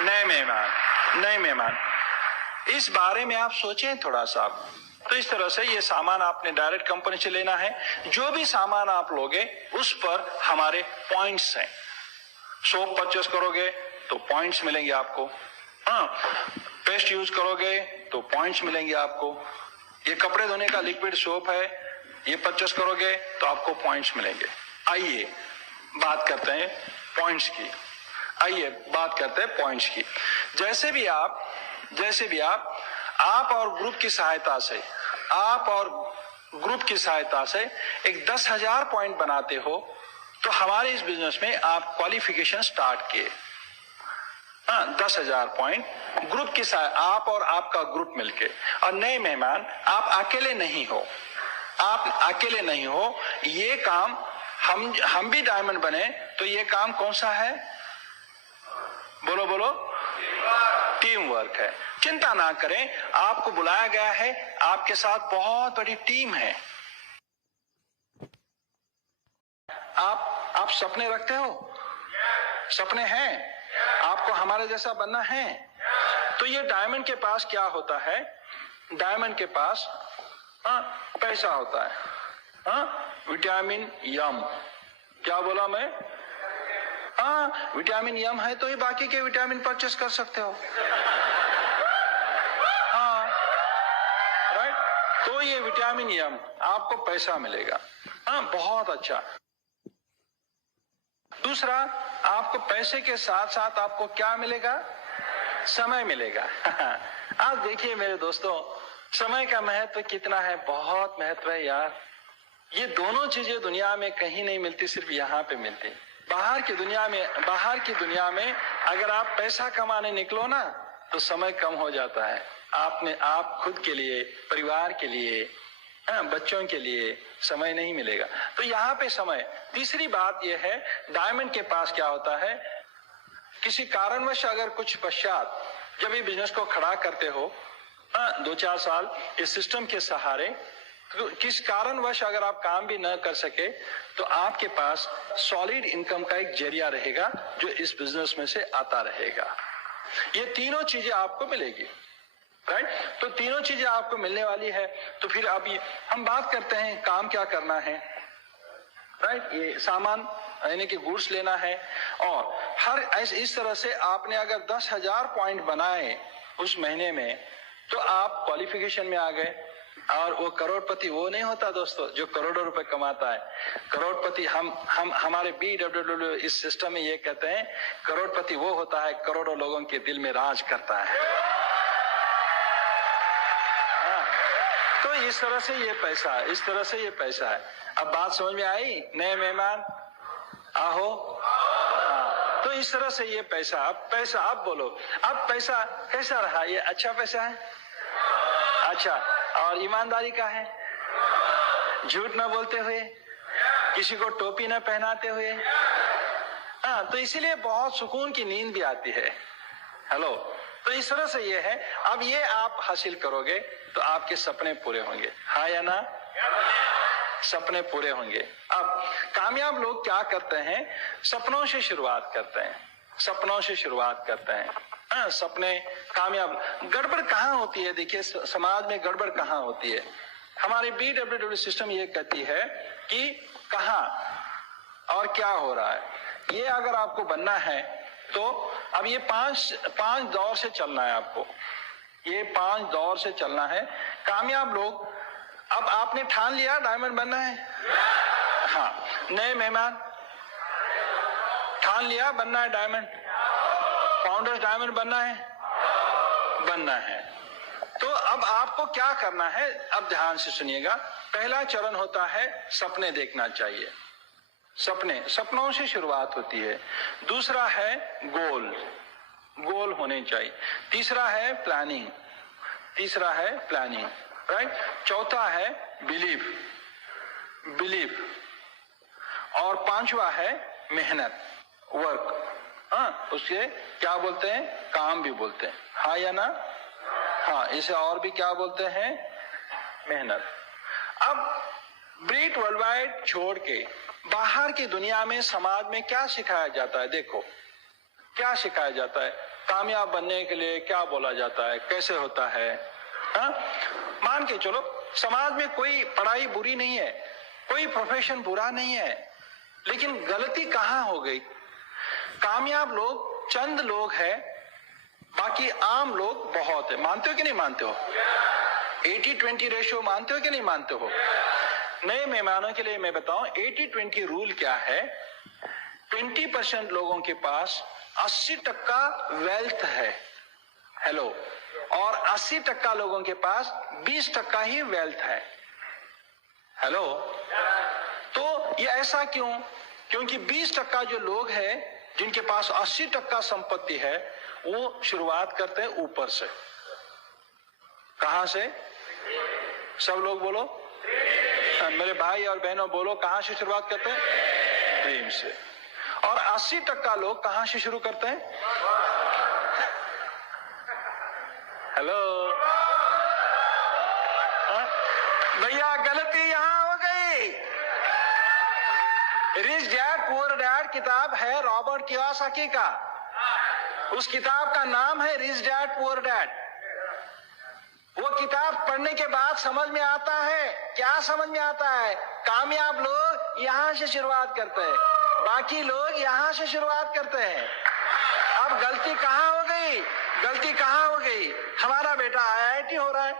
नए मेहमान, इस बारे में आप सोचें थोड़ा सा। तो इस तरह से ये सामान आपने डायरेक्ट कंपनी से लेना है। जो भी सामान आप लोगे उस पर हमारे पॉइंट्स हैं। सोप परचेस करोगे तो पॉइंट्स मिलेंगे आपको, हाँ, पेस्ट यूज करोगे तो पॉइंट्स मिलेंगे आपको, ये कपड़े धोने का लिक्विड सोप है, ये परचेस करोगे तो आपको पॉइंट्स मिलेंगे। आइए बात करते हैं पॉइंट्स की, जैसे भी आप और ग्रुप की सहायता से एक 10,000 पॉइंट बनाते हो तो हमारे इस बिजनेस में आप क्वालिफिकेशन स्टार्ट किए। 10,000 पॉइंट ग्रुप की आप और आपका ग्रुप मिलके। और नए मेहमान, आप अकेले नहीं हो, ये काम हम भी डायमंड बने तो ये काम कौन सा है? बोलो, टीम वर्क है। चिंता ना करें, आपको बुलाया गया है, आपके साथ बहुत बड़ी टीम है। आप सपने रखते हो? सपने हैं? आपको हमारे जैसा बनना है? तो ये डायमंड के पास क्या होता है? डायमंड के पास पैसा होता है, विटामिन यम। क्या बोला मैं? विटामिन यम है तो ही बाकी के विटामिन परचेस कर सकते हो। राइट, तो ये विटामिन यम, आपको पैसा मिलेगा। बहुत अच्छा। दूसरा, आपको पैसे के साथ साथ आपको क्या मिलेगा? समय मिलेगा। आज देखिए मेरे दोस्तों, समय का महत्व कितना है, बहुत महत्व है यार। ये दोनों चीजें दुनिया में कहीं नहीं मिलती, सिर्फ यहाँ पे मिलती। बाहर की दुनिया में अगर आप पैसा कमाने निकलो ना तो समय कम हो जाता है। आप खुद के लिए, परिवार के लिए, बच्चों के लिए समय नहीं मिलेगा। तो यहाँ पे समय। तीसरी बात यह है, डायमंड के पास क्या होता है, किसी कारणवश अगर कुछ पश्चात जब ये बिजनेस को खड़ा करते हो 2-4 साल इस सिस्टम के सहारे, तो किस कारणवश अगर आप काम भी न कर सके तो आपके पास सॉलिड इनकम का एक जरिया रहेगा जो इस बिजनेस में से आता रहेगा। ये तीनों चीजें आपको मिलेगी, राइट। तो तीनों चीजें आपको मिलने वाली है। तो फिर अभी हम बात करते हैं काम क्या करना है, राइट। ये सामान यानी कि गुड्स लेना है, और इस तरह से आपने अगर 10,000 पॉइंट बनाए उस महीने में तो आप क्वालिफिकेशन में आ गए। और वो करोड़पति वो नहीं होता दोस्तों जो करोड़ों रुपए कमाता है। करोड़पति हम हमारे BWW इस सिस्टम में ये कहते हैं, करोड़पति वो होता है करोड़ों लोगों के दिल में राज करता है। तो इस तरह से ये पैसा है। अब बात समझ में आई नए मेहमान? आहो। तो इस तरह से ये पैसा आप बोलो, अब पैसा कैसा रहा? ये अच्छा पैसा है, अच्छा, और ईमानदारी का है, झूठ न बोलते हुए, किसी को टोपी न पहनाते हुए। तो इसीलिए बहुत सुकून की नींद भी आती है। हेलो। तो इस तरह से ये है। अब ये आप हासिल करोगे तो आपके सपने पूरे होंगे, हाँ या ना? सपने पूरे होंगे। अब कामयाब लोग क्या करते हैं? सपनों से शुरुआत करते हैं। सपने कामयाब। गड़बड़ कहाँ होती है? देखिए समाज में गड़बड़ कहाँ होती है? हमारी BWW सिस्टम ये कहती है कि कहाँ और क्या हो रहा है। ये अगर आपको बनना है तो अब ये पांच दौर से चलना है आपको। ये 5 दौर से चलना है। कामयाब लोग, अब आपने ठान लिया डायमंड बनना है? हाँ। नए मेहमान ठान लिया बनना है डायमंड? फाउंडर्स डायमंड बनना है, बनना है। तो अब आपको क्या करना है, अब ध्यान से सुनिएगा। पहला चरण होता है सपने देखना चाहिए, सपनों से शुरुआत होती है। दूसरा है गोल होने चाहिए। तीसरा है प्लानिंग, राइट। चौथा है बिलीव और पांचवा है मेहनत, वर्क। हाँ, उसके क्या बोलते हैं, काम भी बोलते हैं, हाँ या ना? हाँ, इसे और भी क्या बोलते हैं, मेहनत। अब ब्रीट वर्ल्ड वाइड छोड़ के बाहर की दुनिया में, समाज में क्या सिखाया जाता है? देखो क्या सिखाया जाता है, कामयाब बनने के लिए क्या बोला जाता है, कैसे होता है? हाँ, मान के चलो समाज में कोई पढ़ाई बुरी नहीं है, कोई प्रोफेशन बुरा नहीं है, लेकिन गलती कहाँ हो गई? कामयाब लोग चंद लोग हैं, बाकी आम लोग बहुत है। मानते हो कि नहीं मानते हो? 80-20 रेशियो मानते हो कि नहीं मानते हो? नए मेहमानों के लिए मैं बताऊं 80-20 रूल क्या है। 20% लोगों के पास 80% वेल्थ है, हेलो, और 80% लोगों के पास 20% ही वेल्थ है, हेलो। तो ये ऐसा क्यों? क्योंकि 20% जो लोग हैं जिनके पास 80% संपत्ति है, वो शुरुआत करते हैं ऊपर से। कहां से? सब लोग बोलो, मेरे भाई और बहनों बोलो, कहां से शुरुआत करते हैं? ड्रीम से। और 80% लोग कहां से शुरू करते हैं? हेलो भैया, गलती यहां हो गई। रिच डैड पुअर डैड किताब है रॉबर्ट कियोसाकी का, उस किताब का नाम है रिच डैड पुअर डैड। वो किताब पढ़ने के बाद समझ में आता है, क्या समझ में आता है? कामयाब लोग यहां से शुरुआत करते हैं, बाकी लोग यहां से शुरुआत करते हैं। अब गलती कहां हो गई? हमारा बेटा IIT हो रहा है,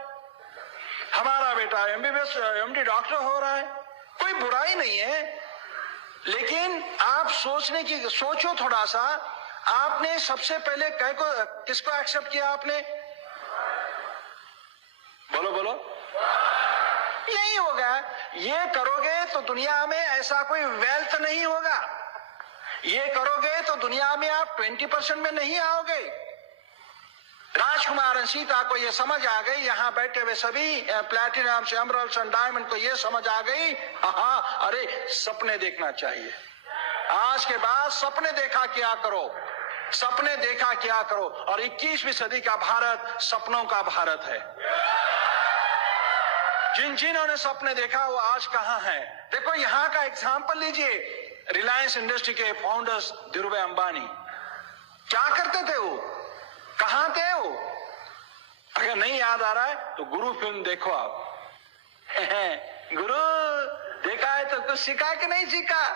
हमारा बेटा MBBS MD डॉक्टर हो रहा है, कोई बुराई नहीं है, लेकिन आप सोचो थोड़ा सा। आपने सबसे पहले किसको एक्सेप्ट किया? आपने बोलो यही होगा। ये करोगे तो दुनिया में ऐसा कोई वेल्थ नहीं होगा, ये करोगे तो दुनिया में आप 20% में नहीं आओगे। राजकुमार सीता को ये समझ आ गई, यहाँ बैठे हुए सभी प्लैटिनम एमरल्ड्स एंड डायमंड को ये समझ आ गई, हाँ, अरे सपने देखना चाहिए। आज के बाद सपने देखा क्या करो। और 21वीं सदी का भारत सपनों का भारत है। जिन्होंने सपने देखा वो आज कहां है? देखो यहां का एग्जांपल लीजिए, रिलायंस इंडस्ट्री के फाउंडर्स धीरूभाई अंबानी क्या करते थे? वो कहां थे? वो अगर नहीं याद आ रहा है तो गुरु फिल्म देखो आप। गुरु देखा है तो कुछ सीखा कि नहीं सीखा?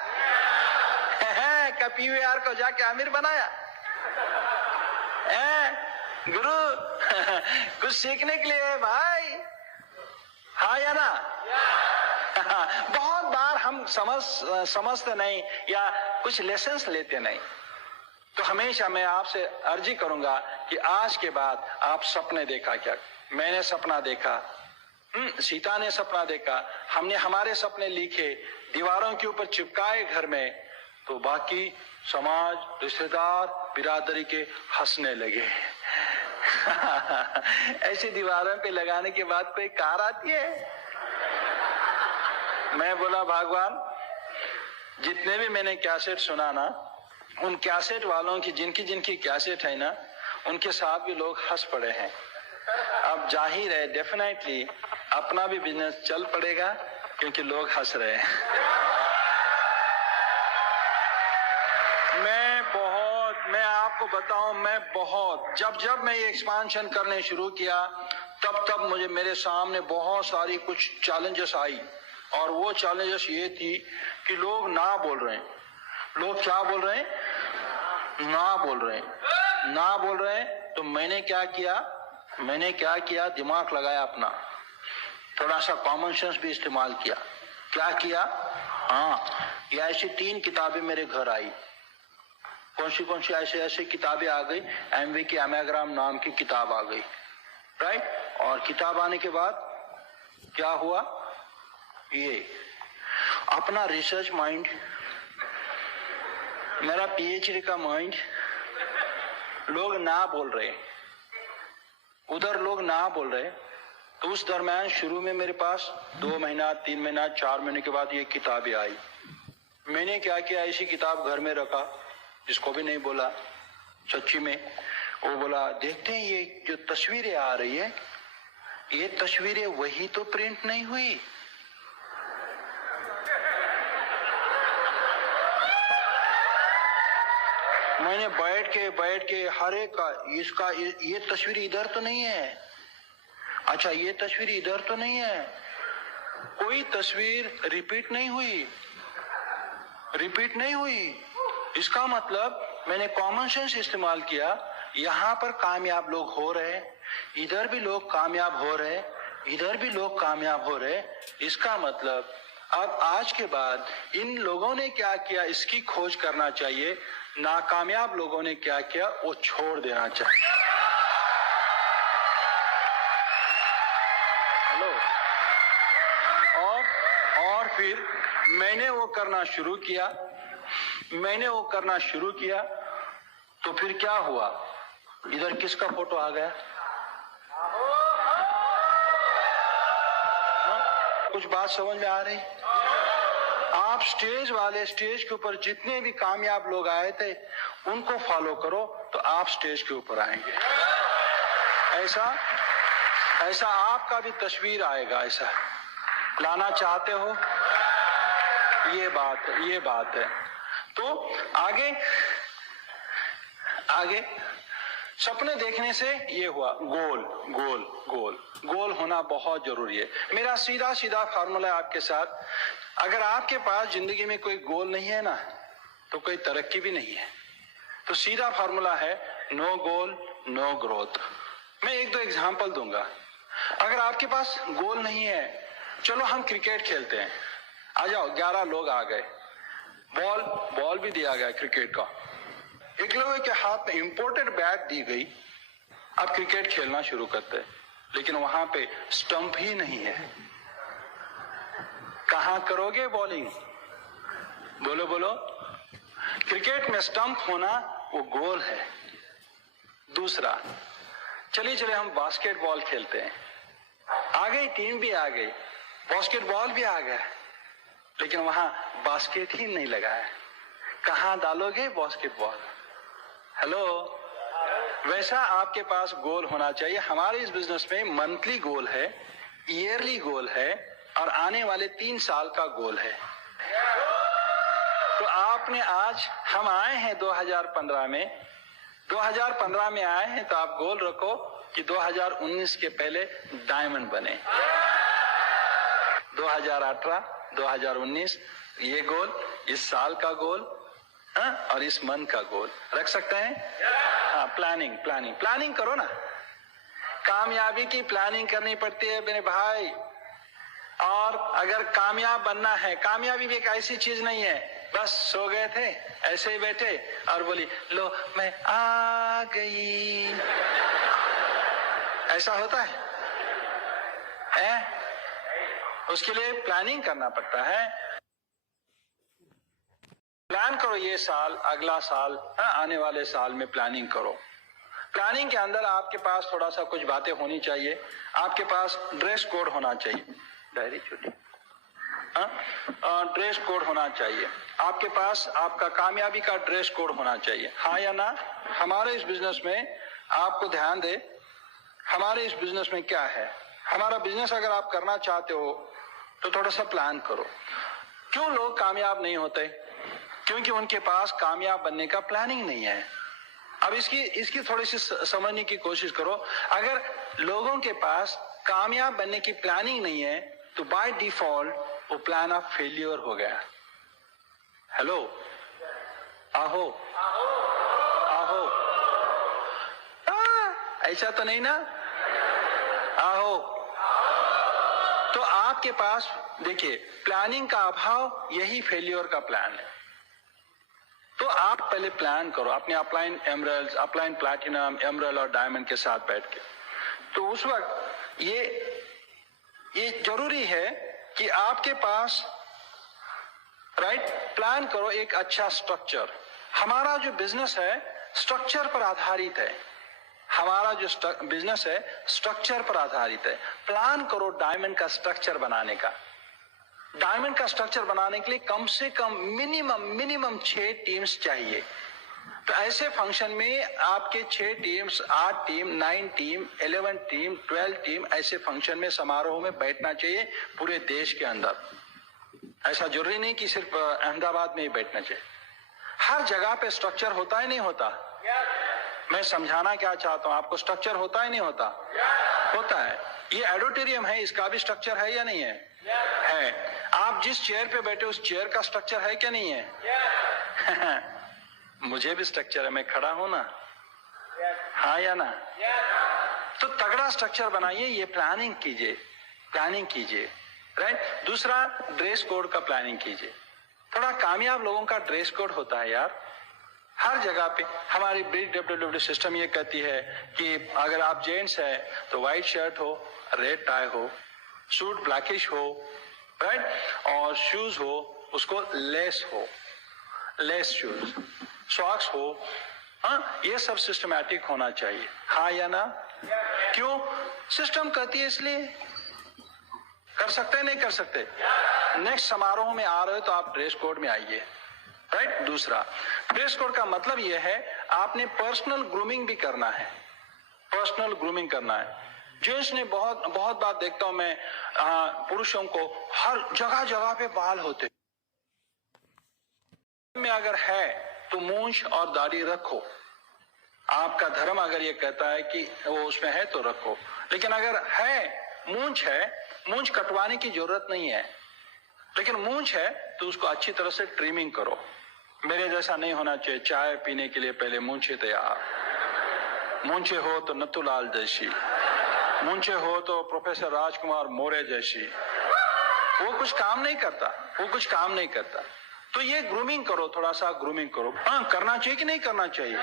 PVR को जाके अमीर बनाया। गुरु कुछ सीखने के लिए है भाई, हाँ या ना? बहुत बार हम समझते नहीं या कुछ लेसन्स लेते नहीं। तो हमेशा मैं आपसे अर्जी करूंगा कि आज के बाद आप सपने देखा क्या? मैंने सपना देखा, सीता ने सपना देखा, हमने हमारे सपने लिखे, दीवारों के ऊपर चिपकाए घर में, तो बाकी समाज, रिश्तेदार, बिरादरी के हंसने लगे। ऐसी दीवारों पे लगाने के बाद कोई कार आती है? मैं बोला भगवान, जितने भी मैंने कैसेट सुना ना, उन कैसेट वालों की जिनकी कैसेट है ना, उनके साथ भी लोग हंस पड़े हैं। अब जाहिर है डेफिनेटली अपना भी बिजनेस चल पड़ेगा, क्योंकि लोग हंस रहे हैं। मैं आपको बताऊं, जब मैं ये एक्सपांशन करने शुरू किया, तब मुझे मेरे सामने बहुत सारी कुछ चैलेंजेस आई, और वो चैलेंजेस ये थी कि लोग ना बोल रहे हैं। लोग क्या बोल रहे हैं? ना बोल रहे हैं। तो मैंने क्या किया? दिमाग लगाया अपना, थोड़ा सा कॉमन सेंस भी इस्तेमाल किया। क्या किया? हाँ, ये ऐसी 3 किताबें मेरे घर आई। कौन सी ऐसे ऐसे किताबें आ गई, एमवी की एमाग्राम नाम की किताब आ गई, राइट। और किताब आने के बाद क्या हुआ, ये अपना रिसर्च माइंड, मेरा पीएचडी का माइंड, लोग ना बोल रहे, उधर लोग ना बोल रहे, तो उस दरम्यान शुरू में मेरे पास 2 महीना 3 महीना 4 महीने के बाद ये किताबें आई। मैंने क्या किया, इसी किताब घर में रखा, इसको भी नहीं बोला। सच्ची में वो बोला, देखते हैं ये जो तस्वीरें आ रही है, ये तस्वीरें वही तो प्रिंट नहीं हुई। मैंने बैठ के हर एक का इसका ये तस्वीर इधर तो नहीं है, अच्छा ये तस्वीर इधर तो नहीं है, कोई तस्वीर रिपीट नहीं हुई। इसका मतलब मैंने कॉमन सेंस इस्तेमाल किया, यहाँ पर कामयाब लोग हो रहे, इधर भी लोग कामयाब हो रहे, इधर भी लोग कामयाब हो रहे। इसका मतलब अब आज के बाद इन लोगों ने क्या किया इसकी खोज करना चाहिए, नाकामयाब लोगों ने क्या किया वो छोड़ देना चाहिए। हेलो। और फिर मैंने वो करना शुरू किया, तो फिर क्या हुआ, इधर किसका फोटो आ गया, कुछ बात समझ में आ रही? आप स्टेज के ऊपर जितने भी कामयाब लोग आए थे उनको फॉलो करो तो आप स्टेज के ऊपर आएंगे। ऐसा आपका भी तस्वीर आएगा। ऐसा लाना चाहते हो, ये बात है। तो आगे सपने देखने से ये हुआ, गोल होना बहुत जरूरी है। मेरा सीधा फार्मूला आपके साथ, अगर आपके पास जिंदगी में कोई गोल नहीं है ना तो कोई तरक्की भी नहीं है। तो सीधा फार्मूला है, नो गोल नो ग्रोथ। मैं 1-2 एग्जांपल दूंगा। अगर आपके पास गोल नहीं है, चलो हम क्रिकेट खेलते हैं, आ जाओ, 11 लोग आ गए, बॉल भी दिया गया क्रिकेट का, एक लोगों के हाथ में इंपोर्टेड बैट दी गई, आप क्रिकेट खेलना शुरू करते हैं, लेकिन वहां पे स्टंप ही नहीं है। कहां करोगे बॉलिंग, बोलो। क्रिकेट में स्टंप होना वो गोल है। दूसरा, चलिए हम बास्केटबॉल खेलते हैं, आ गई टीम भी आ गई, बास्केटबॉल भी आ गया, लेकिन वहां बास्केट ही नहीं लगा है। कहां डालोगे बास्केटबॉल? हेलो। वैसा आपके पास गोल होना चाहिए। हमारे इस बिजनेस में मंथली गोल है, ईयरली गोल है और आने वाले 3 साल का गोल है। तो आपने आज, हम आए हैं 2015 में आए हैं, तो आप गोल रखो कि 2019 के पहले डायमंड बने। 2018, 2019 ये गोल, इस साल का गोल, और इस मंथ का गोल रख सकते हैं। हाँ, प्लानिंग करो ना। कामयाबी की प्लानिंग करनी पड़ती है मेरे भाई। और अगर कामयाब बनना है, कामयाबी भी एक ऐसी चीज नहीं है बस सो गए थे ऐसे ही बैठे और बोली लो मैं आ गई, ऐसा होता है? उसके लिए प्लानिंग करना पड़ता है। प्लान करो, ये साल, अगला साल, आने वाले साल में प्लानिंग करो। प्लानिंग के अंदर आपके पास थोड़ा सा कुछ बातें होनी चाहिए। आपके पास ड्रेस कोड होना चाहिए, डायरी छोटी, ड्रेस कोड होना चाहिए। आपके पास आपका कामयाबी का ड्रेस कोड होना चाहिए, हाँ या ना? हमारे इस बिजनेस में आपको ध्यान दे, हमारे इस बिजनेस में क्या है, हमारा बिजनेस अगर आप करना चाहते हो तो थोड़ा सा प्लान करो। क्यों लोग कामयाब नहीं होते? क्योंकि उनके पास कामयाब बनने का प्लानिंग नहीं है। अब इसकी थोड़ी सी समझने की कोशिश करो। अगर लोगों के पास कामयाब बनने की प्लानिंग नहीं है तो बाय डिफॉल्ट वो प्लान ऑफ फेलियर हो गया। हेलो, आहो, ऐसा तो नहीं ना? आहो। तो आपके पास देखिए, प्लानिंग का अभाव यही फेलियर का प्लान है। तो आप पहले प्लान करो अपने upline emerald, upline platinum, emerald और डायमंड के साथ बैठ के। तो उस वक्त ये जरूरी है कि आपके पास प्लान करो एक अच्छा स्ट्रक्चर। हमारा जो बिजनेस है स्ट्रक्चर पर आधारित है, हमारा जो बिजनेस है स्ट्रक्चर पर आधारित है। प्लान करो डायमंड का स्ट्रक्चर बनाने का। डायमंड का स्ट्रक्चर बनाने के लिए कम से कम मिनिमम 6 टीम्स चाहिए। तो ऐसे फंक्शन में आपके 6 teams, 8 team, 9 team, 11 team, 12 team ऐसे फंक्शन में समारोह में बैठना चाहिए पूरे देश के अंदर। ऐसा जरूरी नहीं कि सिर्फ अहमदाबाद में ही बैठना चाहिए, हर जगह पे स्ट्रक्चर होता है नहीं होता। मैं समझाना क्या चाहता हूं आपको, स्ट्रक्चर होता है नहीं होता? होता है। ये ऑडिटोरियम है, इसका भी स्ट्रक्चर है या नहीं है? है। आप जिस चेयर पे बैठे उस चेयर का स्ट्रक्चर है क्या नहीं है? मुझे भी स्ट्रक्चर है, मैं खड़ा हूं ना, हाँ या ना? तो तगड़ा स्ट्रक्चर बनाइए, ये प्लानिंग कीजिए, राइट। दूसरा, ड्रेस कोड का प्लानिंग कीजिए। थोड़ा कामयाब लोगों का ड्रेस कोड होता है यार, हर जगह पे। हमारी BWW सिस्टम ये कहती है कि अगर आप जेंट्स है तो व्हाइट शर्ट हो, रेड टाई हो, सूट ब्लैकिश हो, राइट, और शूज हो उसको लेस शूज, सॉक्स हो, हाँ, ये सब सिस्टमैटिक होना चाहिए, हाँ या ना? क्यों? सिस्टम कहती है, इसलिए। कर सकते नहीं कर सकते? नेक्स्ट समारोह में आ रहे हो तो आप ड्रेस कोड में आइए, राइट। दूसरा, ड्रेस कोड का मतलब यह है आपने पर्सनल ग्रूमिंग भी करना है, पर्सनल ग्रूमिंग करना है। जेंट्स ने बहुत बार देखता हूं मैं, पुरुषों को हर जगह पे बाल होते में, अगर है तो मूंछ और दाढ़ी रखो। आपका धर्म अगर ये कहता है कि वो उसमें है तो रखो, लेकिन अगर है मूंछ कटवाने की जरूरत नहीं है, लेकिन मूंछ है तो उसको अच्छी तरह से ट्रिमिंग करो। मेरे जैसा नहीं होना चाहिए, चाय पीने के लिए पहले मूंछे तैयार, मूंछे हो तो नथुलाल जैसी, मूंछे हो तो प्रोफेसर राजकुमार मोरे जैसी। वो कुछ काम नहीं करता। तो ये ग्रूमिंग करो, थोड़ा सा ग्रूमिंग करो। हाँ, करना चाहिए कि नहीं करना चाहिए?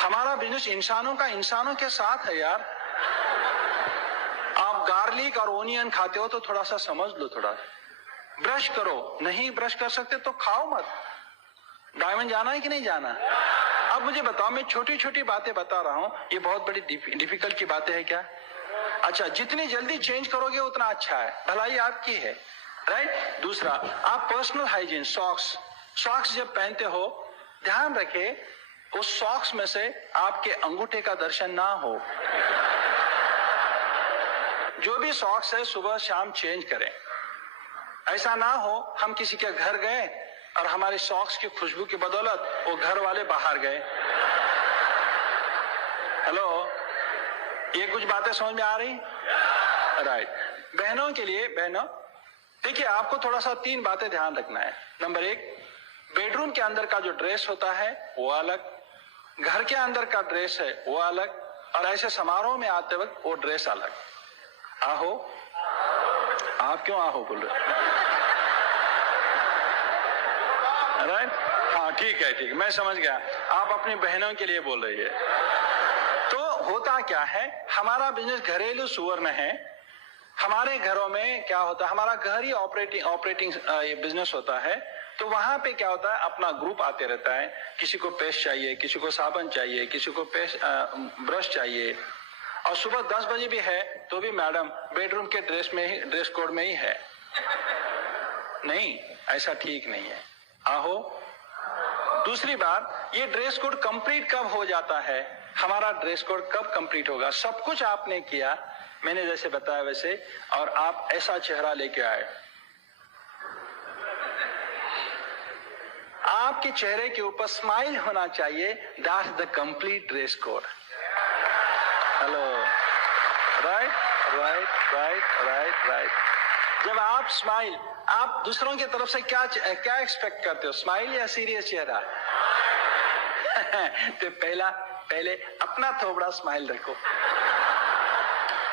हमारा बिजनेस इंसानों के साथ है यार। आप गार्लिक और ओनियन खाते हो तो थोड़ा सा समझ लो, थोड़ा ब्रश करो। नहीं ब्रश कर सकते तो खाओ मत। डायमंड जाना है कि नहीं जाना? अब मुझे बताओ, मैं छोटी छोटी बातें बता रहा हूं, ये बहुत बड़ी डिफिकल्ट की बातें हैं क्या? अच्छा, जितनी जल्दी चेंज करोगे उतना अच्छा है, भलाई आपकी है, राइट। दूसरा, आप पर्सनल हाइजीन, सॉक्स जब पहनते हो ध्यान रखें उस सॉक्स में से आपके अंगूठे का दर्शन ना हो। जो भी सॉक्स है सुबह शाम चेंज करें। ऐसा ना हो हम किसी के घर गए और हमारे सॉक्स की खुशबू की बदौलत वो घर वाले बाहर गए। हेलो, ये कुछ बातें समझ में आ रही? राइट। बहनों के लिए, देखिए आपको थोड़ा सा 3 बातें ध्यान रखना है। नंबर 1, बेडरूम के अंदर का जो ड्रेस होता है वो अलग, घर के अंदर का ड्रेस है वो अलग, और ऐसे समारोह में आते वक्त वो ड्रेस अलग। आहो, आप क्यों आहो बोल रहे? राइट, हाँ ठीक है, मैं समझ गया, आप अपनी बहनों के लिए बोल रही है। तो होता क्या है, हमारा बिजनेस घरेलू सुवर्ण है। हमारे घरों में क्या होता है, हमारा घर ही ऑपरेटिंग बिजनेस होता है। तो वहां पे क्या होता है, अपना ग्रुप आते रहता है, किसी को पेस्ट चाहिए, किसी को साबुन चाहिए, किसी को ब्रश चाहिए, और सुबह 10 बजे भी है तो भी मैडम बेडरूम के ड्रेस कोड में ही है। नहीं, ऐसा ठीक नहीं है। आहो। दूसरी बात, ये ड्रेस कोड कंप्लीट कब हो जाता है? हमारा ड्रेस कोड कब कंप्लीट होगा? सब कुछ आपने किया, मैंने जैसे बताया वैसे, और आप ऐसा चेहरा लेके आए, आपके चेहरे के ऊपर स्माइल होना चाहिए। That's the complete dress code. Hello, right. जब आप स्माइल, आप दूसरों की तरफ से क्या एक्सपेक्ट करते हो, स्माइल या सीरियस चेहरा? तो पहले अपना थोड़ा स्माइल रखो।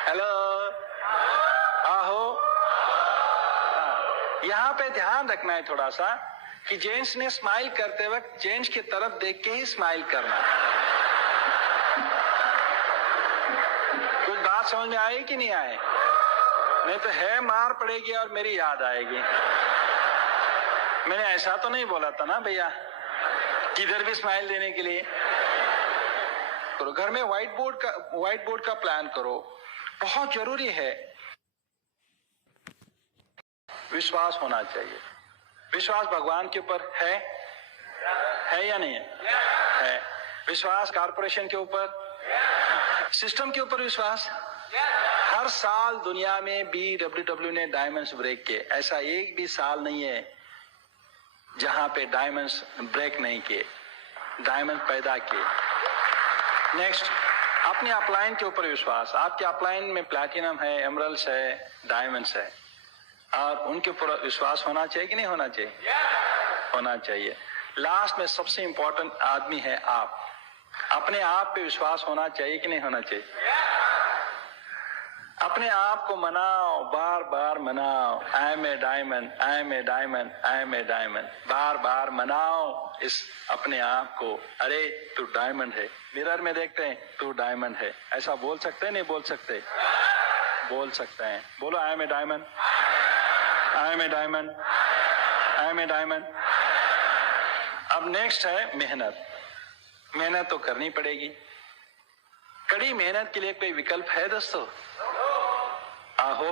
हेलो, आहो। यहाँ पे ध्यान रखना है थोड़ा सा कि जेंट्स ने स्माइल करते वक्त जेंट्स की तरफ देख के ही स्माइल करना। कुछ बात समझ में आई कि नहीं आए? नहीं तो है मार पड़ेगी और मेरी याद आएगी। मैंने ऐसा तो नहीं बोला था ना भैया, किधर भी स्माइल देने के लिए करो। घर में व्हाइट बोर्ड का प्लान करो, बहुत जरूरी है। विश्वास होना चाहिए। विश्वास भगवान के ऊपर है या नहीं है? विश्वास कॉर्पोरेशन के ऊपर, सिस्टम के ऊपर विश्वास। हर साल दुनिया में BWW ने डायमंड्स ब्रेक किए। ऐसा एक भी साल नहीं है जहां पे डायमंड्स ब्रेक नहीं किए, डायमंड पैदा किए। नेक्स्ट, अपने अपलाइन के ऊपर विश्वास। आपके अपलाइन में प्लैटिनम है, एमरल्ड्स है, डायमंड्स है, और उनके ऊपर विश्वास होना चाहिए कि नहीं होना चाहिए? होना चाहिए। लास्ट में सबसे इंपॉर्टेंट आदमी है आप। अपने आप पे विश्वास होना चाहिए कि नहीं होना चाहिए? अपने आप को मनाओ, बार बार मनाओ। I am a diamond, I am a diamond, I am a diamond. बार बार मनाओ इस अपने आप को। अरे तू डायमंड है। मिरर में देखते हैं तू डायमंड है। ऐसा बोल सकते हैं नहीं बोल सकते? बोल सकते हैं। बोलो I am a diamond, I am a diamond, I am a diamond. अब नेक्स्ट है मेहनत। मेहनत तो करनी पड़ेगी। कड़ी मेहनत के लिए कोई विकल्प है दोस्तों? आहो,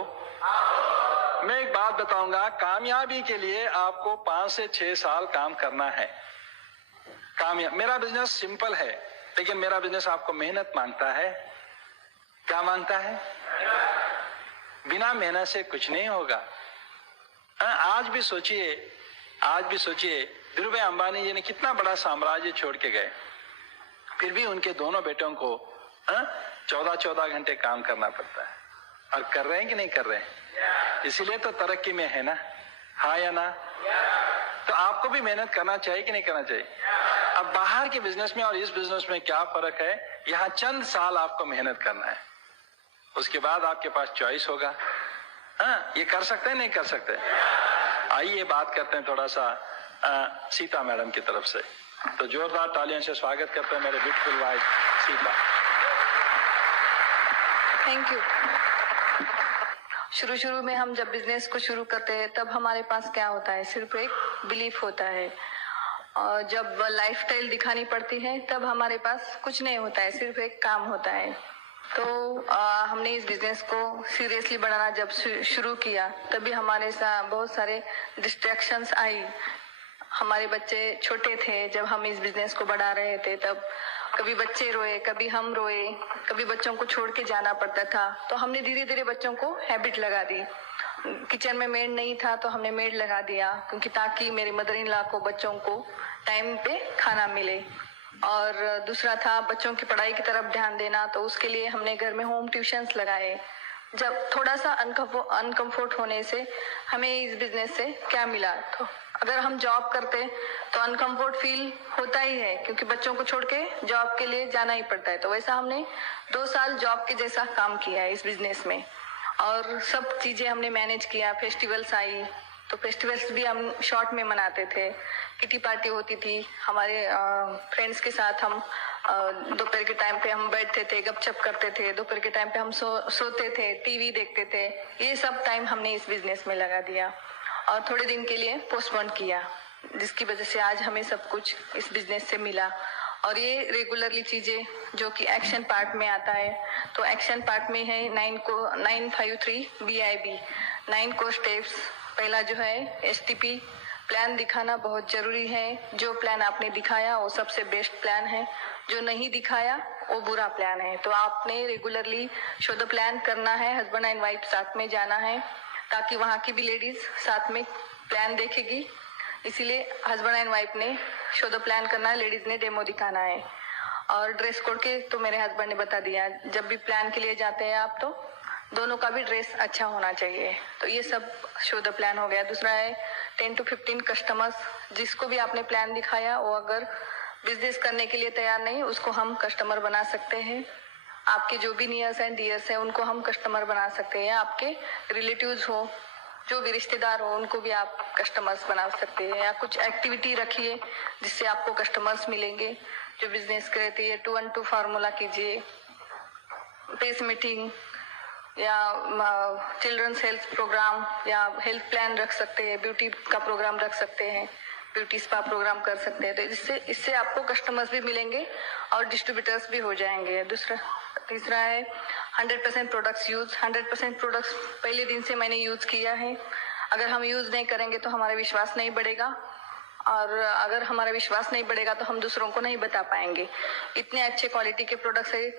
मैं एक बात बताऊंगा, कामयाबी के लिए आपको 5 से 6 साल काम करना है। मेरा बिजनेस सिंपल है, लेकिन मेरा बिजनेस आपको मेहनत मांगता है। क्या मांगता है? बिना मेहनत से कुछ नहीं होगा। आज भी सोचिए धीरूभाई अंबानी जी ने कितना बड़ा साम्राज्य छोड़ के गए, फिर भी उनके दोनों बेटों को 14-14 घंटे काम करना पड़ता है। और कर रहे हैं कि नहीं कर रहे हैं? इसीलिए तो तरक्की में है ना, हाँ या ना? तो आपको भी मेहनत करना चाहिए कि नहीं करना चाहिए? अब बाहर के बिजनेस में और इस बिजनेस में क्या फर्क है? यहाँ चंद साल आपको मेहनत करना है, उसके बाद आपके पास चॉइस होगा। ये कर सकते हैं नहीं कर सकते? आइए बात करते हैं थोड़ा सा सीता मैडम की तरफ से। तो जोरदार तालियों से स्वागत करते हैं मेरे beautiful wife Sita. Thank you. शुरू में हम जब बिजनेस को शुरू करते हैं तब हमारे पास क्या होता है? सिर्फ एक बिलीफ होता है। और जब लाइफस्टाइल दिखानी पड़ती है तब हमारे पास कुछ नहीं होता है, सिर्फ एक काम होता है। तो हमने इस बिजनेस को सीरियसली बढ़ाना जब शुरू किया तभी हमारे साथ बहुत सारे डिस्ट्रैक्शंस आई। हमारे बच्चे छोटे थे जब हम इस बिजनेस को बढ़ा रहे थे, तब कभी बच्चे रोए, कभी हम रोए, कभी बच्चों को छोड़ के जाना पड़ता था। तो हमने धीरे धीरे बच्चों को हैबिट लगा दी। किचन में मेड नहीं था तो हमने मेड लगा दिया, क्योंकि ताकि मेरी मदर इन लॉ को बच्चों को टाइम पे खाना मिले। और दूसरा था बच्चों की पढ़ाई की तरफ ध्यान देना, तो उसके लिए हमने घर में होम ट्यूशंस लगाए। जब थोड़ा सा अनकंफर्ट होने से हमें इस बिजनेस से क्या मिला? तो अगर हम जॉब करते तो अनकंफर्ट फील होता ही है, क्योंकि बच्चों को छोड़ के जॉब के लिए जाना ही पड़ता है। तो वैसा हमने 2 साल जॉब के जैसा काम किया है इस बिजनेस में, और सब चीजें हमने मैनेज किया। फेस्टिवल्स आई तो फेस्टिवल्स भी हम शॉर्ट में मनाते थे। किटी पार्टी होती थी हमारे फ्रेंड्स के साथ, हम दोपहर के टाइम पे हम बैठते थे, गपशप करते थे। दोपहर के टाइम पे हम सोते थे, टीवी देखते थे। ये सब टाइम हमने इस बिजनेस में लगा दिया और थोड़े दिन के लिए पोस्टपोन किया, जिसकी वजह से आज हमें सब कुछ इस बिजनेस से मिला। और ये रेगुलरली चीजें जो कि एक्शन पार्ट में आता है, तो एक्शन पार्ट में है 953 BIB, 9 को स्टेप्स। पहला जो है STP प्लान दिखाना बहुत जरूरी है। जो प्लान आपने दिखाया वो सबसे बेस्ट प्लान है, जो नहीं दिखाया वो बुरा प्लान है। तो आपने रेगुलरली शो द प्लान करना है, हस्बैंड एंड वाइफ साथ में जाना है, ताकि वहाँ की भी लेडीज साथ में प्लान देखेगी। इसीलिए हस्बैंड एंड वाइफ ने शो द प्लान करना है, लेडीज ने डेमो दिखाना है। और ड्रेस कोड के तो मेरे हस्बैंड ने बता दिया, जब भी प्लान के लिए जाते हैं आप तो दोनों का भी ड्रेस अच्छा होना चाहिए। तो ये सब शो द प्लान हो गया। दूसरा है 10 to 15 कस्टमर्स। जिसको भी आपने प्लान दिखाया वो अगर बिजनेस करने के लिए तैयार नहीं, उसको हम कस्टमर बना सकते हैं। आपके जो भी नियर्स एंड डियर्स है उनको हम कस्टमर बना सकते हैं। आपके रिलेटिव्स हो जो भी रिश्तेदार हो उनको भी आप कस्टमर्स बना सकते हैं, या कुछ एक्टिविटी रखिए जिससे आपको कस्टमर्स मिलेंगे जो बिजनेस करते हैं। 2-on-2 फार्मूला कीजिए, पेस मीटिंग या चिल्ड्रंस हेल्थ प्रोग्राम या हेल्थ प्लान रख सकते हैं, ब्यूटी का प्रोग्राम रख सकते हैं, ब्यूटी स्पा प्रोग्राम कर सकते हैं। तो इससे आपको कस्टमर्स भी मिलेंगे और डिस्ट्रीब्यूटर्स भी हो जाएंगे। तीसरा है 100% प्रोडक्ट्स यूज। 100% प्रोडक्ट्स पहले दिन से मैंने यूज किया है। अगर हम यूज नहीं करेंगे तो हमारा विश्वास नहीं बढ़ेगा, और अगर हमारा विश्वास नहीं बढ़ेगा तो हम दूसरों को नहीं बता पाएंगे। इतने अच्छे क्वालिटी के प्रोडक्ट्स है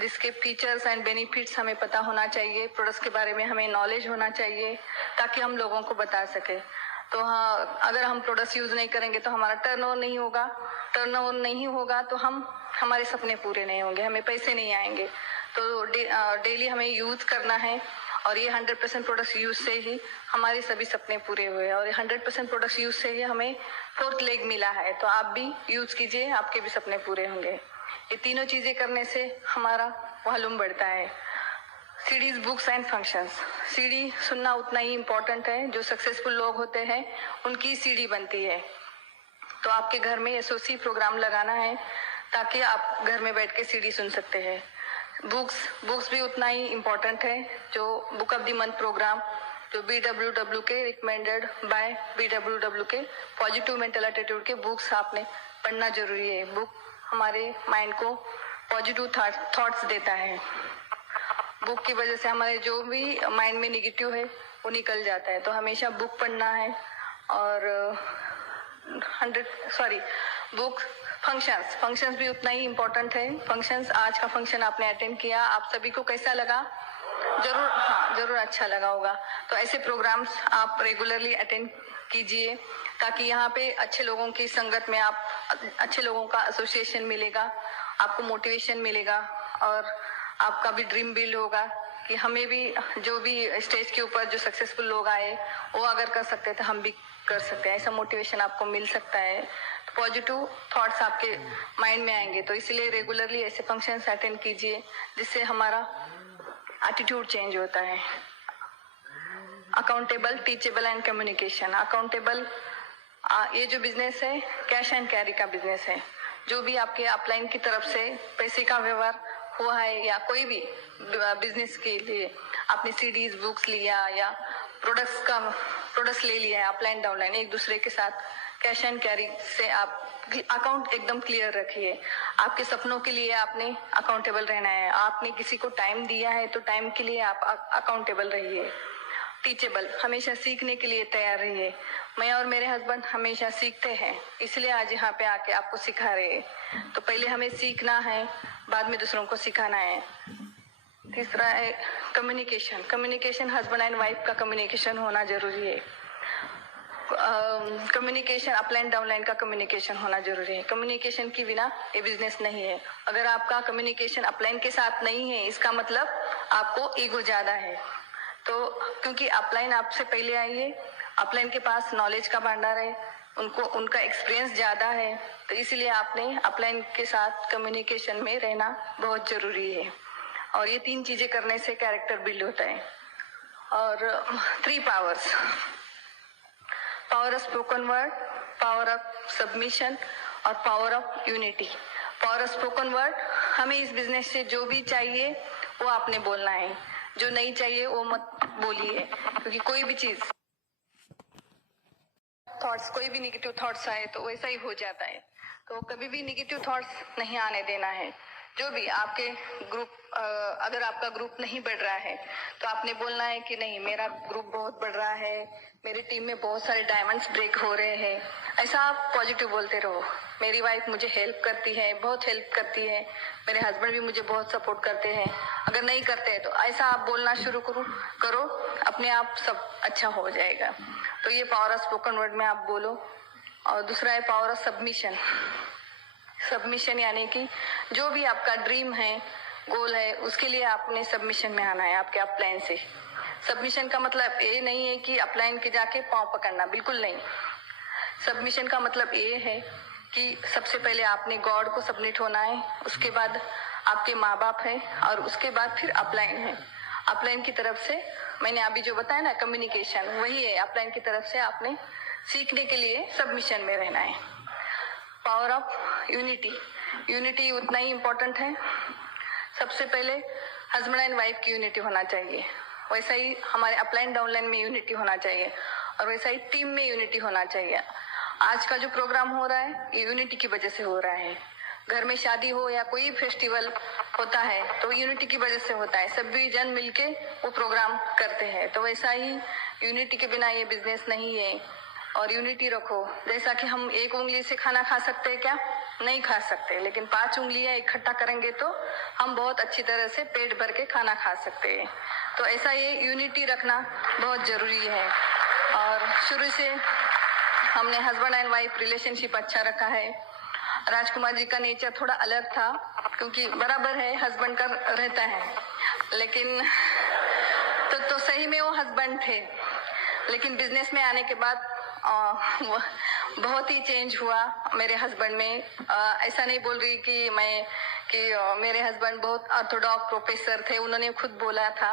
जिसके फीचर्स एंड बेनिफिट्स हमें पता होना चाहिए, प्रोडक्ट्स के बारे में हमें नॉलेज होना चाहिए ताकि हम लोगों को बता सके। तो हाँ, अगर हम प्रोडक्ट्स यूज नहीं करेंगे तो हमारा टर्नओवर नहीं होगा। टर्नओवर नहीं होगा तो हमारे सपने पूरे नहीं होंगे, हमें पैसे नहीं आएंगे। तो डेली हमें यूज करना है, और ये 100% प्रोडक्ट्स यूज से ही हमारे सभी सपने पूरे हुए, और 100% प्रोडक्ट्स यूज से ही हमें 4th लेग मिला है। तो आप भी यूज कीजिए, आपके भी सपने पूरे होंगे। ये तीनों चीजें करने से हमारा वॉल्यूम बढ़ता है। CDs, books and functions. CD सुनना उतना ही इम्पोर्टेंट है। जो सक्सेसफुल लोग होते हैं उनकी सीडी बनती है। तो आपके घर में एसओसी प्रोग्राम लगाना है ताकि आप घर में बैठ के सीडी सुन सकते हैं। बुक्स भी उतना ही इम्पोर्टेंट है। जो book of the month program जो BWW के रिकमेंडेड बाय BWW के पॉजिटिव मेंटल एटीट्यूड के बुक्स आपने पढ़ना जरूरी है। बुक हमारे माइंड को पॉजिटिव थॉट्स देता है। बुक की वजह से हमारे जो भी माइंड में निगेटिव है वो निकल जाता है। तो हमेशा बुक पढ़ना है। और बुक फंक्शंस भी उतना ही इम्पोर्टेंट है। फंक्शंस, आज का फंक्शन आपने अटेंड किया, आप सभी को कैसा लगा? जरूर अच्छा लगा होगा। तो ऐसे प्रोग्राम्स आप रेगुलरली अटेंड कीजिए ताकि यहाँ पे अच्छे लोगों की संगत में अच्छे लोगों का एसोसिएशन मिलेगा, आपको मोटिवेशन मिलेगा, और आपका भी ड्रीम बिल्ड होगा कि हमें भी, जो भी स्टेज के ऊपर जो सक्सेसफुल लोग आए वो अगर कर सकते हैं तो हम भी कर सकते हैं। ऐसा मोटिवेशन आपको मिल सकता है। तो पॉजिटिव थॉट्स आपके माइंड में आएंगे। तो इसलिए रेगुलरली ऐसे फंक्शंस अटेंड कीजिए जिससे हमारा एटीट्यूड चेंज होता है। Accountable, teachable and communication. Accountable, ये जो बिजनेस है कैश एंड कैरी का बिजनेस है। जो भी आपके अपलाइन की तरफ से पैसे का व्यवहार हुआ है या कोई भी बिजनेस के लिए आपने सीडीज, बुक्स लिया या प्रोडक्ट्स ले लिया है अपलाइन डाउनलाइन, एक दूसरे के साथ कैश एंड कैरी से आप अकाउंट एकदम क्लियर रखिए। आपके सपनों के लिए आपने अकाउंटेबल रहना है। आपने किसी को टाइम दिया है तो टाइम के लिए आप अकाउंटेबल रहिए। टीचेबल, हमेशा सीखने के लिए तैयार रहिए। मैं और मेरे हस्बैंड हमेशा सीखते हैं, इसलिए आज यहाँ पे आके आपको सिखा रहे हैं। तो पहले हमें सीखना है, बाद में दूसरों को सिखाना है। तीसरा है कम्युनिकेशन। हस्बैंड एंड वाइफ का कम्युनिकेशन होना जरूरी है। कम्युनिकेशन अपलाइन डाउनलाइन का कम्युनिकेशन होना जरूरी है। कम्युनिकेशन के बिना ये बिजनेस नहीं है। अगर आपका कम्युनिकेशन अपलाइन के साथ नहीं है, इसका मतलब आपको ईगो ज्यादा है। तो क्योंकि अपलाइन आपसे पहले आई है, अपलाइन के पास नॉलेज का भंडार है, उनका एक्सपीरियंस ज्यादा है, तो इसलिए आपने अपलाइन के साथ कम्युनिकेशन में रहना बहुत जरूरी है। और ये 3 चीजें करने से कैरेक्टर बिल्ड होता है। और 3 powers, power of spoken word, power of submission और power of unity. Power of spoken word, हमें इस बिजनेस से जो भी चाहिए वो आपने बोलना है, जो नहीं चाहिए वो मत बोलिए। क्योंकि कोई भी चीज थॉट्स, कोई भी नेगेटिव थॉट्स आए तो वैसा ही हो जाता है। तो कभी भी नेगेटिव थॉट्स नहीं आने देना है। जो भी आपके ग्रुप, अगर आपका ग्रुप नहीं बढ़ रहा है तो आपने बोलना है कि नहीं, मेरा ग्रुप बहुत बढ़ रहा है, मेरी टीम में बहुत सारे डायमंड्स ब्रेक हो रहे हैं। ऐसा आप पॉजिटिव बोलते रहो। मेरी वाइफ मुझे हेल्प करती है, बहुत हेल्प करती है, मेरे हस्बैंड भी मुझे बहुत सपोर्ट करते हैं। अगर नहीं करते तो ऐसा आप बोलना शुरू करो, अपने आप सब अच्छा हो जाएगा। तो ये पावर ऑफ स्पोकन वर्ड में आप बोलो। और दूसरा है पावर ऑफ सबमिशन। सबमिशन यानी कि जो भी आपका ड्रीम है, गोल है, उसके लिए आपने सबमिशन में आना है आपके अपलाइन से। सबमिशन का मतलब ये नहीं है कि अपलाइन के जाके पाँव पकड़ना, बिल्कुल नहीं। सबमिशन का मतलब ये है कि सबसे पहले आपने गॉड को सबमिट होना है, उसके बाद आपके माँ बाप है, और उसके बाद फिर अपलाइन है। अपलाइन की तरफ से मैंने अभी जो बताया ना कम्युनिकेशन, वही है अपलाइन की तरफ से आपने सीखने के लिए सबमिशन में रहना है। पावर ऑफ यूनिटी, यूनिटी उतना ही इम्पोर्टेंट है। सबसे पहले हस्बैंड एंड वाइफ की यूनिटी होना चाहिए, वैसा ही हमारे अपलाइन डाउनलाइन में यूनिटी होना चाहिए, और वैसा ही टीम में यूनिटी होना चाहिए। आज का जो प्रोग्राम हो रहा है ये यूनिटी की वजह से हो रहा है। घर में शादी हो या कोई फेस्टिवल होता है तो यूनिटी की वजह से होता है, सभी जन मिलके वो प्रोग्राम करते हैं। तो वैसा ही यूनिटी के बिना ये बिजनेस नहीं है। और यूनिटी रखो, जैसा कि हम एक उंगली से खाना खा सकते हैं क्या? नहीं खा सकते, लेकिन 5 उंगलियां इकट्ठा करेंगे तो हम बहुत अच्छी तरह से पेट भर के खाना खा सकते हैं। तो ऐसा ये यूनिटी रखना बहुत जरूरी है। और शुरू से हमने हस्बैंड एंड वाइफ रिलेशनशिप अच्छा रखा है। राजकुमार जी का नेचर थोड़ा अलग था, क्योंकि बराबर है हस्बैंड का रहता है, लेकिन तो सही में वो हस्बैंड थे, लेकिन बिजनेस में आने के बाद बहुत ही चेंज हुआ मेरे हस्बैंड में। ऐसा नहीं बोल रही कि मेरे हस्बैंड बहुत ऑर्थोडॉक्स प्रोफेसर थे, उन्होंने खुद बोला था,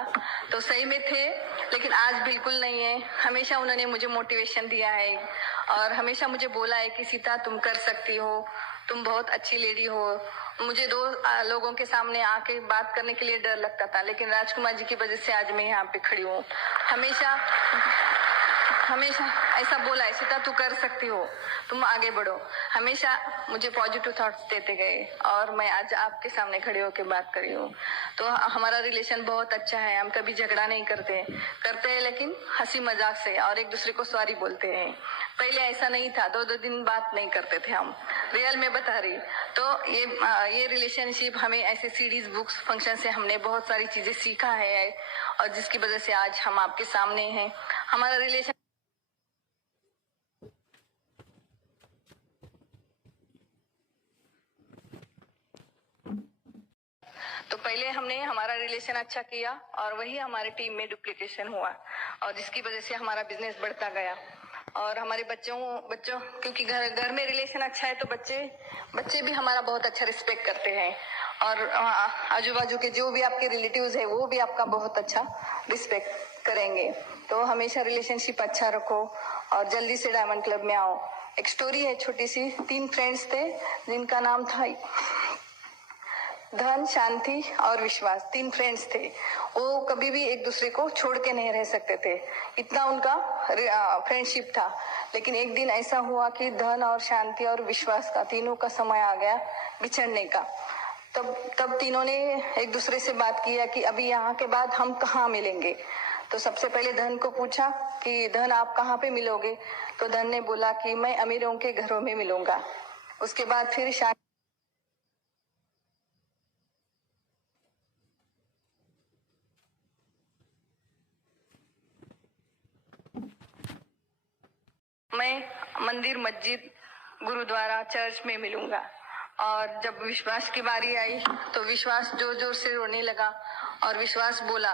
तो सही में थे, लेकिन आज बिल्कुल नहीं है। हमेशा उन्होंने मुझे मोटिवेशन दिया है और हमेशा मुझे बोला है कि सीता तुम कर सकती हो, तुम बहुत अच्छी लेडी हो। मुझे 2 लोगों के सामने आके बात करने के लिए डर लगता था, लेकिन राजकुमार जी की वजह से आज मैं यहाँ पे खड़ी हूँ। हमेशा ऐसा बोला है, सीता तू कर सकती हो, तुम आगे बढ़ो। हमेशा मुझे पॉजिटिव थॉट्स देते गए और मैं आज आपके सामने खड़े होकर बात कर रही हूँ। तो हमारा रिलेशन बहुत अच्छा है, हम कभी झगड़ा नहीं करते हैं लेकिन हंसी मजाक से, और एक दूसरे को सॉरी बोलते हैं। पहले ऐसा नहीं था, 2 दिन बात नहीं करते थे हम, रियल में बता रही। तो ये रिलेशनशिप हमें ऐसे सीरीज बुक्स फंक्शन से हमने बहुत सारी चीजें सीखा है, और जिसकी वजह से आज हम आपके सामने हैं। हमारा रिलेशन तो पहले हमने हमारा रिलेशन अच्छा किया और वही हमारे टीम में डुप्लीकेशन हुआ, और जिसकी वजह से हमारा बिजनेस बढ़ता गया। और हमारे बच्चों क्योंकि घर में रिलेशन अच्छा है तो बच्चे भी हमारा बहुत अच्छा रिस्पेक्ट करते हैं, और आजू बाजू के जो भी आपके रिलेटिव्स है वो भी आपका बहुत अच्छा रिस्पेक्ट करेंगे। तो हमेशा रिलेशनशिप अच्छा रखो और जल्दी से डायमंड क्लब में आओ। एक स्टोरी है छोटी सी। 3 फ्रेंड्स थे जिनका नाम था धन, शांति और विश्वास। 3 फ्रेंड्स थे, वो कभी भी एक दूसरे को छोड़ के नहीं रह सकते थे, इतना उनका फ्रेंडशिप था। लेकिन एक दिन ऐसा हुआ कि धन और शांति और विश्वास का तीनों का समय आ गया बिछड़ने का। तब तीनों ने एक दूसरे से बात किया कि अभी यहाँ के बाद हम कहाँ मिलेंगे। तो सबसे पहले धन को पूछा कि धन आप कहाँ पे मिलोगे? तो धन ने बोला कि मैं अमीरों के घरों में मिलूंगा। उसके बाद फिर मैं मंदिर, मस्जिद, गुरुद्वारा, चर्च में मिलूंगा। और जब विश्वास की बारी आई तो विश्वास जोर जोर से रोने लगा, और विश्वास बोला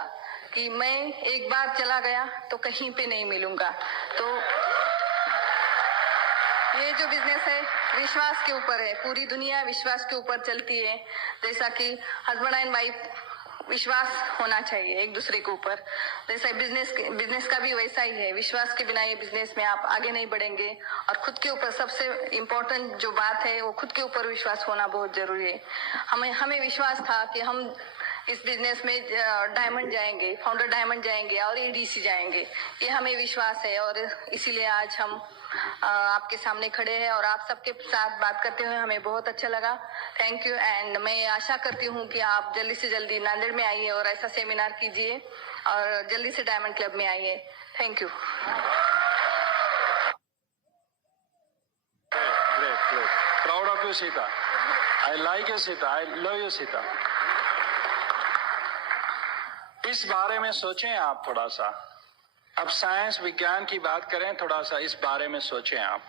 कि मैं एक बार चला गया तो कहीं पे नहीं मिलूंगा। तो ये जो बिजनेस है विश्वास के ऊपर है, पूरी दुनिया विश्वास के ऊपर चलती है। जैसा कि हस्बैंड एंड वाइफ विश्वास होना चाहिए एक दूसरे के ऊपर, जैसा बिजनेस का भी वैसा ही है। विश्वास के बिना ये बिजनेस में आप आगे नहीं बढ़ेंगे। और खुद के ऊपर सबसे इम्पोर्टेंट जो बात है वो खुद के ऊपर विश्वास होना बहुत जरूरी है। हमें विश्वास था कि हम इस बिजनेस में डायमंड जाएंगे, फाउंडर डायमंड जाएंगे और एडीसी जाएंगे, ये हमें विश्वास है। और इसीलिए आज हम आपके सामने खड़े हैं और आप सबके साथ बात करते हुए हमें बहुत अच्छा लगा। Thank you. एंड मैं आशा करती हूँ कि आप जल्दी से जल्दी नांदेड़ में आइए और ऐसा सेमिनार कीजिए और जल्दी से डायमंड क्लब में आइए। Thank you. Great. Proud of you, Sita. I like you, Sita. I love you, Sita. इस बारे में सोचें आप थोड़ा सा। अब साइंस विज्ञान की बात करें, थोड़ा सा इस बारे में सोचें आप।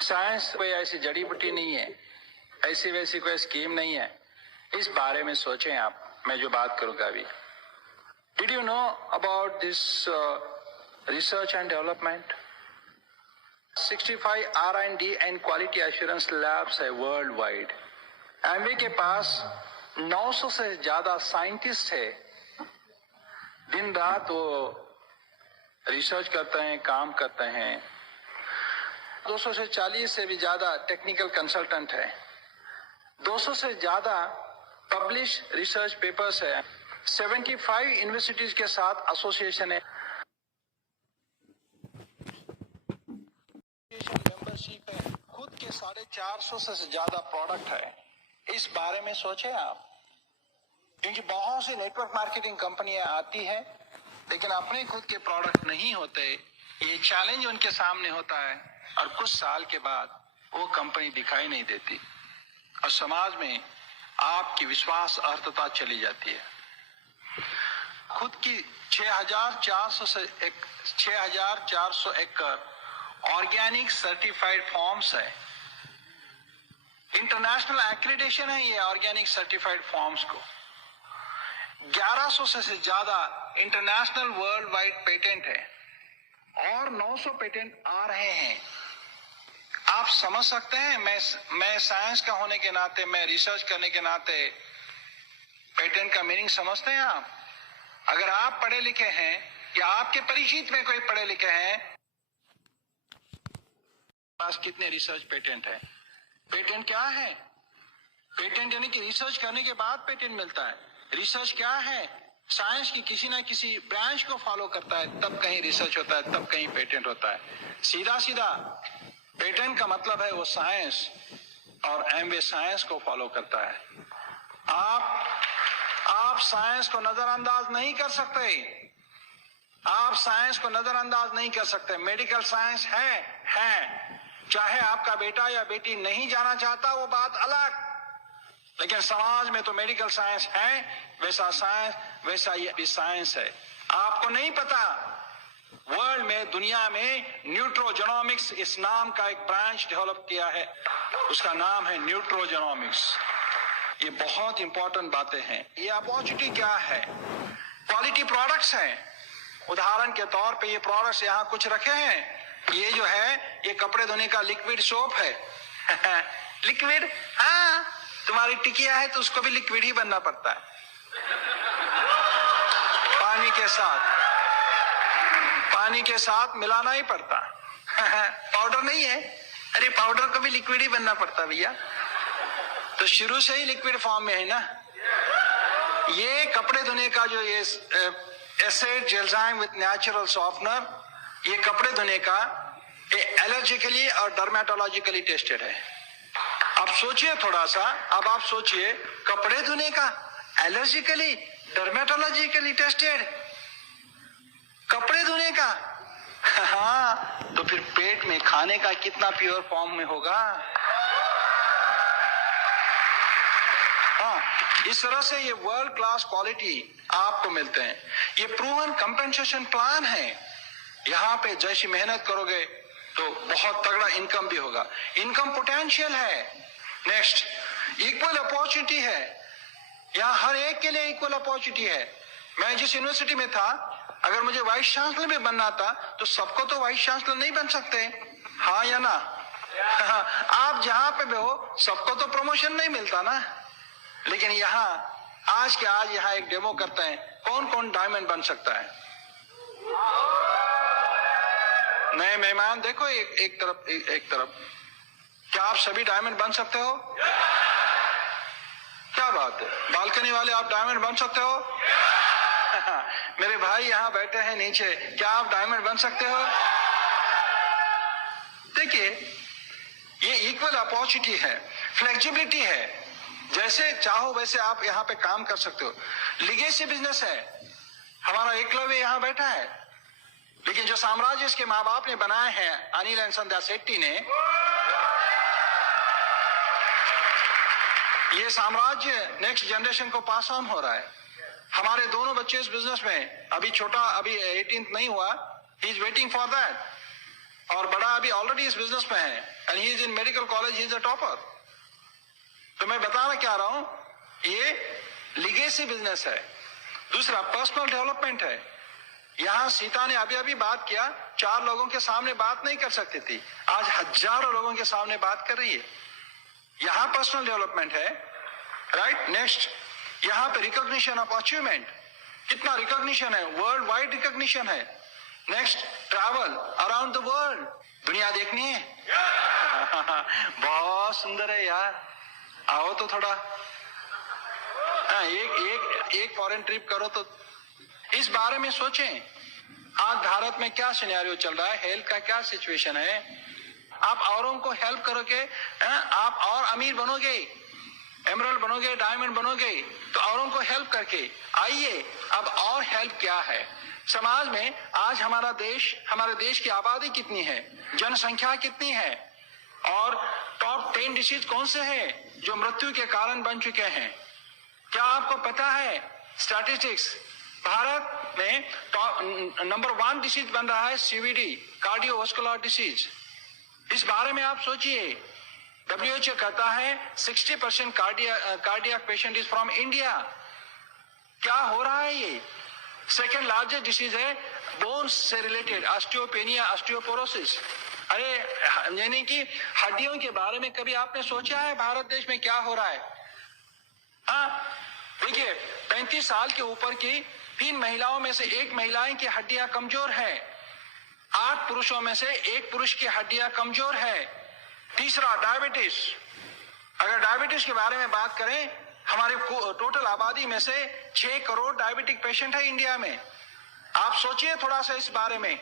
साइंस कोई ऐसी जड़ी बूटी नहीं है, ऐसी वैसी कोई स्कीम नहीं है। इस बारे में सोचें आप, मैं जो बात करूंगा अभी। Did you know about this research and development? 65 R&D and quality assurance labs है वर्ल्ड वाइड। एमवे के पास 900 से ज्यादा साइंटिस्ट है दिन रात वो रिसर्च करते हैं, काम करते हैं। 200 से 40 से भी ज्यादा टेक्निकल कंसल्टेंट है, 200 से ज्यादा पब्लिश रिसर्च पेपर्स है, 75 यूनिवर्सिटीज के साथ एसोसिएशन है, मेंबरशिप है, खुद के 450 से ज्यादा प्रोडक्ट है। इस बारे में सोचे आप, क्योंकि बहुत सी नेटवर्क मार्केटिंग कंपनियां आती है लेकिन अपने खुद के प्रोडक्ट नहीं होते। ये चैलेंज उनके सामने होता है और कुछ साल के बाद वो कंपनी दिखाई नहीं देती और समाज में आपकी विश्वास अर्हता चली जाती है। खुद की 6,400 एकड़ ऑर्गेनिक सर्टिफाइड फॉर्म्स है, इंटरनेशनल एक्रेडिटेशन है ये ऑर्गेनिक सर्टिफाइड फॉर्म्स को। 1100 से ज्यादा इंटरनेशनल वर्ल्ड वाइड पेटेंट है और 900 पेटेंट आ रहे हैं। आप समझ सकते हैं, मैं साइंस का होने के नाते, मैं रिसर्च करने के नाते पेटेंट का मीनिंग समझते हैं आप? अगर आप पढ़े लिखे हैं या आपके परिचित में कोई पढ़े लिखे हैं, पास कितने रिसर्च पेटेंट है? पेटेंट क्या है? पेटेंट यानी कि रिसर्च करने के बाद पेटेंट मिलता है। रिसर्च क्या है? साइंस की किसी ना किसी ब्रांच को फॉलो करता है तब कहीं रिसर्च होता है, तब कहीं पेटेंट होता है। सीधा सीधा पेटेंट का मतलब है वो साइंस और एमवे साइंस को फॉलो करता है। आप साइंस को नजरअंदाज नहीं कर सकते, आप साइंस को नजरअंदाज नहीं कर सकते। मेडिकल साइंस है, चाहे आपका बेटा या बेटी नहीं जाना चाहता वो बात अलग, लेकिन समाज में तो मेडिकल साइंस है, वैसा ये भी साइंस है। आपको नहीं पता, वर्ल्ड में, दुनिया में न्यूट्रोजेनोमिक्स इस नाम का एक ब्रांच डेवलप किया है, उसका नाम है न्यूट्रोजेनोमिक्स। ये बहुत इंपॉर्टेंट बातें हैं। ये अपॉर्चुनिटी क्या है? क्वालिटी प्रोडक्ट्स हैं। उदाहरण के तौर पे ये प्रोडक्ट्स यहाँ कुछ रखे हैं। ये जो है ये कपड़े धोने का लिक्विड सोप है। लिक्विड, हाँ, तुम्हारी टिकिया है तो उसको भी लिक्विड ही बनना पड़ता है, पानी के साथ मिलाना ही पड़ता। पाउडर नहीं है, अरे पाउडर को भी लिक्विड ही बनना पड़ता भैया, तो शुरू से ही लिक्विड फॉर्म में है ना। ये कपड़े धोने का जो ये एसिड जेलजाइम विद नेचुरल सॉफ्टनर, ये कपड़े धोने का एलर्जिकली और डर्मेटोलॉजिकली टेस्टेड है। अब सोचिए थोड़ा सा, अब आप सोचिए, कपड़े धोने का एलर्जिकली डर्मेटोलॉजिकली टेस्टेड, कपड़े धोने का हाँ, तो फिर पेट में खाने का कितना प्योर फॉर्म में होगा। हाँ, इस तरह से ये वर्ल्ड क्लास क्वालिटी आपको मिलते हैं। ये प्रूवन कंपेंसेशन प्लान है। यहाँ पे जैसी मेहनत करोगे तो बहुत तगड़ा इनकम भी होगा, इनकम पोटेंशियल है। नेक्स्ट, इक्वल अपॉर्चुनिटी है। यहाँ हर एक के लिए इक्वल अपॉर्चुनिटी है। मैं जिस यूनिवर्सिटी में था, अगर मुझे वाइस चांसलर भी बनना था तो सबको तो वाइस चांसलर नहीं बन सकते, हाँ या ना? आप जहां पे भी हो सबको तो प्रमोशन नहीं मिलता ना। लेकिन यहाँ आज के आज यहाँ एक डेमो करते हैं, कौन कौन डायमंड बन सकता है। नए मेहमान देखो, एक तरफ क्या आप सभी डायमंड बन सकते हो? क्या बात है, बालकनी वाले आप डायमंड बन सकते हो? मेरे भाई यहाँ बैठे हैं नीचे, क्या आप डायमंड बन सकते हो? देखिए, ये इक्वल अपॉर्चुनिटी है, फ्लेक्सिबिलिटी है, जैसे चाहो वैसे आप यहाँ पे काम कर सकते हो। लीगेसी बिजनेस है। हमारा एकलव्य यहाँ बैठा है, लेकिन जो साम्राज्य इसके माँ बाप ने बनाए हैं, अनिल एंड संध्या शेट्टी ने, ये साम्राज्य नेक्स्ट जनरेशन को पास ऑन हो रहा है। हमारे दोनों बच्चे इस बिजनेस में, अभी छोटा अभी 18th नहीं हुआ, he is waiting for that, और बड़ा अभी ऑलरेडी इस बिजनेस में है, and he is in medical college, he is a topper. तो मैं बताना क्या रहा हूं, ये लीगेसी बिजनेस है। दूसरा पर्सनल डेवलपमेंट है। यहाँ सीता ने अभी बात किया, 4 लोगों के सामने बात नहीं कर सकती थी, आज हजारों लोगों के सामने बात कर रही है। यहाँ पर्सनल डेवलपमेंट है, राइट। नेक्स्ट, यहाँ पे रिकॉग्निशन ऑफ अचीवमेंट, कितना रिकॉग्निशन है, वर्ल्ड वाइड रिकॉग्निशन है। Next, travel around the world, दुनिया देखनी है। बहुत सुंदर है यार, आओ तो थोड़ा एक फॉरेन ट्रिप करो तो इस बारे में सोचें। आज भारत में क्या सिनेरियो चल रहा है, हेल्थ का क्या सिचुएशन है। आप औरों को हेल्प करोगे, आप और अमीर बनोगे, एमरल्ड बनोगे, डायमंड बनोगे, तो औरों को हेल्प करके आइए। अब और हेल्प क्या है समाज में? आज हमारे देश की आबादी कितनी है, जनसंख्या कितनी है, और टॉप 10 डिसीज कौन से हैं जो मृत्यु के कारण बन चुके हैं? क्या आपको पता है स्टैटिस्टिक्स? भारत में नंबर 1 डिसीज बन रहा है सीवीडी, कार्डियोवास्कुलर डिसीज। इस बारे में आप सोचिए। WHO कहता है 60% cardiac patient is from India. क्या हो रहा है ये? सेकेंड लार्जेस्ट डिसीज है बोन्स से रिलेटेड, ऑस्टियोपेनिया, ऑस्टियोपोरोसिस। अरे यानी कि हड्डियों के बारे में कभी आपने सोचा है भारत देश में क्या हो रहा है? हाँ, देखिए 35 साल के ऊपर की 3 महिलाओं में से 1 महिलाएं की हड्डियां कमजोर है। 8 पुरुषों में से 1 पुरुष की हड्डियां कमजोर है। तीसरा, डायबिटीज। अगर डायबिटीज के बारे में बात करें, हमारे टोटल आबादी में से 6 करोड़ डायबिटिक पेशेंट है इंडिया में। आप सोचिए थोड़ा सा इस बारे में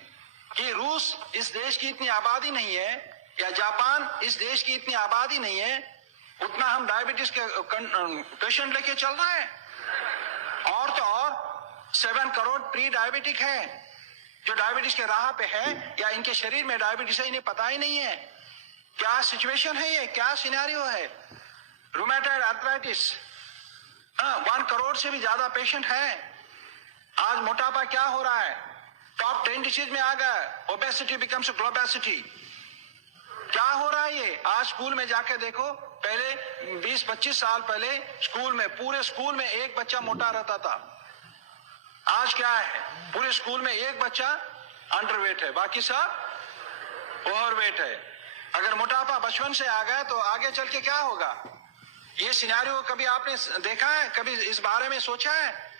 कि रूस इस देश की इतनी आबादी नहीं है, या जापान इस देश की इतनी आबादी नहीं है, उतना हम डायबिटीज के पेशेंट लेके चल रहा है। और तो और 7 करोड़ प्री डायबिटिक है जो डायबिटीज के राह पे है, या इनके शरीर में डायबिटीज है, इन्हें पता ही नहीं है। क्या सिचुएशन है ये, क्या सिनेरियो है? रूमेटॉइड आर्थराइटिस, 1 करोड़ से भी ज्यादा पेशेंट है। आज मोटापा क्या हो रहा है? टॉप 10 डिसीज में आ गया। Obesity becomes globesity. क्या हो रहा है ये? आज स्कूल में जाके देखो, पहले 20-25 साल पहले स्कूल में, पूरे स्कूल में 1 बच्चा मोटा रहता था। आज क्या है? पूरे स्कूल में 1 बच्चा अंडरवेट है, बाकी सब ओवरवेट है। अगर मोटापा बचपन से आ गया तो आगे चल के क्या होगा? ये सिनेरियो कभी आपने देखा है? कभी इस बारे में सोचा है?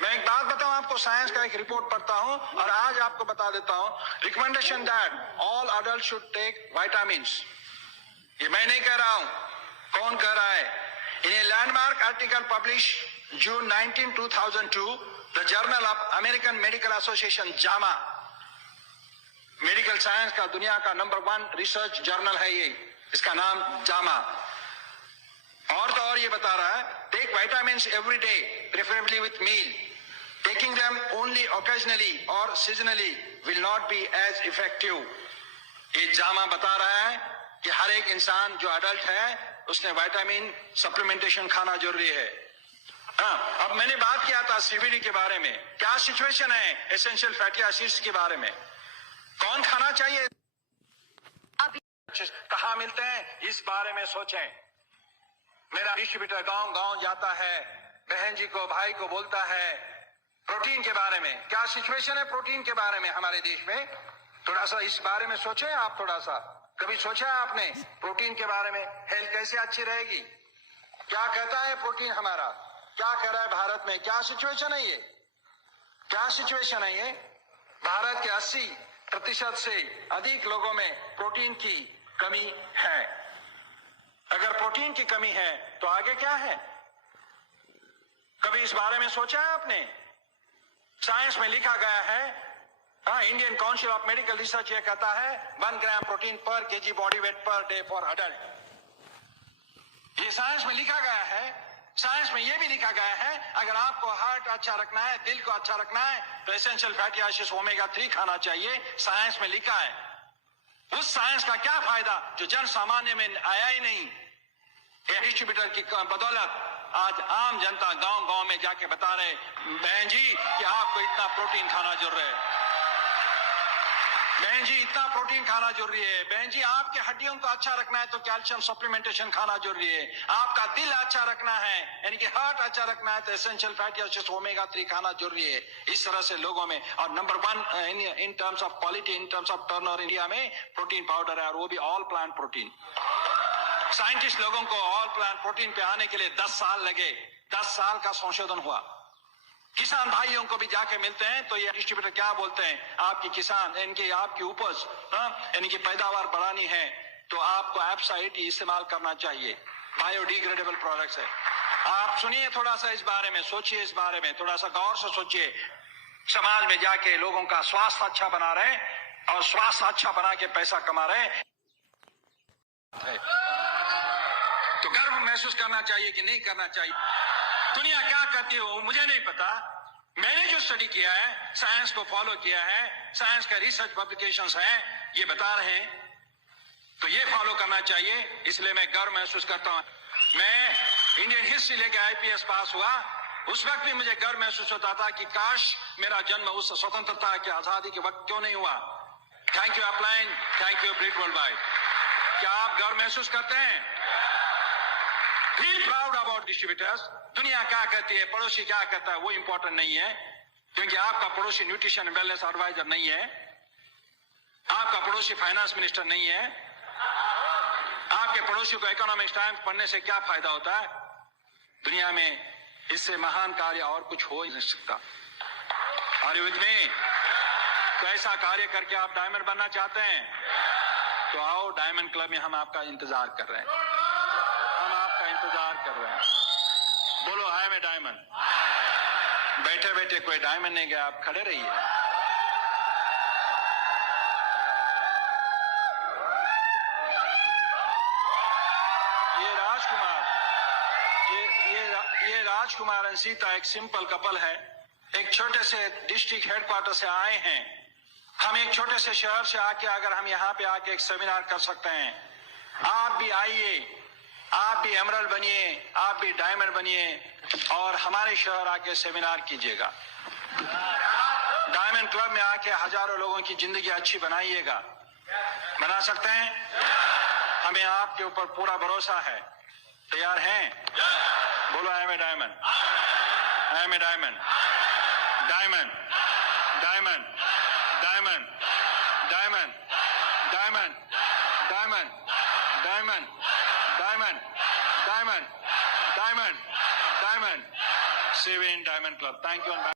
मैं एक बात बताऊं आपको, साइंस का एक रिपोर्ट पढ़ता हूं और आज आपको बता देता हूं। Recommendation that all adult should take vitamins. ये मैं नहीं कह रहा हूं, कौन कह रहा है? In a landmark article publish June 19, 2002, the journal of American medical association, JAMA, medical science का दुनिया का नंबर 1 रिसर्च जर्नल है ये, इसका नाम जामा। और तो और ये बता रहा है, take vitamins every day, preferably with meal. Taking them only occasionally और seasonally will not be as effective. ये जामा बता रहा है कि हर एक इंसान जो अडल्ट है उसने विटामिन सप्लीमेंटेशन खाना जरूरी है। अब मैंने बात किया था सीवीडी के बारे में, क्या सिचुएशन है एसेंशियल फैटी एसिड्स के बारे में, कौन खाना चाहिए, कहाँ मिलते हैं, इस बारे में सोचें। मेरा डिस्ट्रीब्यूटर गांव गांव जाता है, बहन जी को, भाई को बोलता है प्रोटीन के बारे में। क्या सिचुएशन है प्रोटीन के बारे में हमारे देश में? थोड़ा सा इस बारे में सोचें आप। थोड़ा सा कभी सोचा है आपने प्रोटीन के बारे में? हेल्थ कैसे अच्छी रहेगी? क्या कहता है प्रोटीन हमारा, क्या कह रहा है भारत में? क्या सिचुएशन है ये? क्या सिचुएशन है ये? भारत के 80% से अधिक लोगों में प्रोटीन की कमी है। अगर प्रोटीन की कमी है तो आगे क्या है? कभी इस बारे में सोचा है आपने? साइंस में लिखा गया है, Indian council of medical research ये कहता है 1 ग्राम प्रोटीन पर KG body weight per day for adult. ये साइंस में लिखा गया है। साइंस में ये भी लिखा गया है, अगर आपको हार्ट अच्छा रखना है, दिल को अच्छा रखना है, तो एसेंशियल फैटी एसिड्स ओमेगा 3 खाना चाहिए। साइंस में लिखा है। उस साइंस का क्या फायदा जो जन सामान्य में आया ही नहीं? ये डिस्ट्रीब्यूटर की बदौलत आज आम जनता गांव गांव में जाके बता रहे, बहन जी कि आपको इतना प्रोटीन खाना जरूरी है, बहन जी इतना प्रोटीन खाना जरूरी है, बहन जी आपके हड्डियों को अच्छा रखना है तो कैल्शियम सप्लीमेंटेशन खाना जरूरी है, आपका दिल अच्छा रखना है यानी कि हार्ट अच्छा रखना है तो एसेंशियल फैटी एसिड्स ओमेगा 3 खाना जरूरी है। इस तरह से लोगों में, और number 1 in terms of quality, in terms of turnover India में प्रोटीन पाउडर है, और वो भी ऑल प्लांट प्रोटीन। साइंटिस्ट लोगों को ऑल प्लांट प्रोटीन पे आने के लिए 10 साल लगे। 10 साल का संशोधन हुआ, किसान भाइयों को भी जाके मिलते हैं तो ये डिस्ट्रीब्यूटर क्या बोलते हैं, आपकी किसान आपकी उपज यानी कि पैदावार बढ़ानी है तो आपको एप्सा 80 इस्तेमाल करना चाहिए, बायोडिग्रेडेबल प्रोडक्ट्स है। आप सुनिए, थोड़ा सा इस बारे में सोचिए, इस बारे में थोड़ा सा गौर से सोचिए। समाज में जाके लोगों का स्वास्थ्य अच्छा बना रहे और स्वास्थ्य अच्छा बना के पैसा कमा रहे, तो गर्व महसूस करना चाहिए कि नहीं करना चाहिए। दुनिया क्या कहती हो मुझे नहीं पता, मैंने जो स्टडी किया है, साइंस को फॉलो किया है, साइंस का रिसर्च पब्लिकेशंस हैं, ये बता रहे हैं, तो ये फॉलो करना चाहिए। इसलिए मैं गर्व महसूस करता हूं। मैं इंडियन हिस्ट्री लेके IPS पास हुआ, उस वक्त भी मुझे गर्व महसूस होता था कि काश मेरा जन्म उस स्वतंत्रता की आजादी के वक्त क्यों नहीं हुआ। Thank you upline, thank you Britt world wide. क्या आप गर्व महसूस करते हैं? Feel proud about distributors. दुनिया क्या कहती है, पड़ोसी क्या कहता है, वो इंपॉर्टेंट नहीं है, क्योंकि आपका पड़ोसी न्यूट्रिशन वेलनेस एडवाइजर नहीं है, आपका पड़ोसी फाइनेंस मिनिस्टर नहीं है, आपके पड़ोसी को इकोनॉमिक्स टाइम्स पढ़ने से क्या फायदा होता है। दुनिया में इससे महान कार्य और कुछ हो ही नहीं सकता। Are you with me? तो ऐसा कार्य करके आप डायमंड बनना चाहते हैं तो आओ, डायमंड क्लब में हम आपका इंतजार कर रहे हैं, हम आपका इंतजार कर रहे हैं। बोलो आई एम ए डायमंड। बैठे बैठे कोई डायमंड नहीं गया, आप खड़े रहिए। ये राजकुमार और सीता एक सिंपल कपल है, एक छोटे से डिस्ट्रिक्ट हेडक्वार्टर से आए हैं। हम एक छोटे से शहर से आके अगर हम यहाँ पे आके एक सेमिनार कर सकते हैं, आप भी आइए, आप भी एमरल्ड बनिए, आप भी डायमंड बनिए और हमारे शहर आके सेमिनार कीजिएगा। डायमंड क्लब में आके हजारों लोगों की जिंदगी अच्छी बनाइएगा। बना सकते हैं, हमें आपके ऊपर पूरा भरोसा है। तैयार हैं? बोलो I am a diamond, I am a diamond, diamond, diamond, diamond, diamond, diamond, diamond, diamond, diamond, diamond, diamond, diamond, 7 diamond club. Thank you.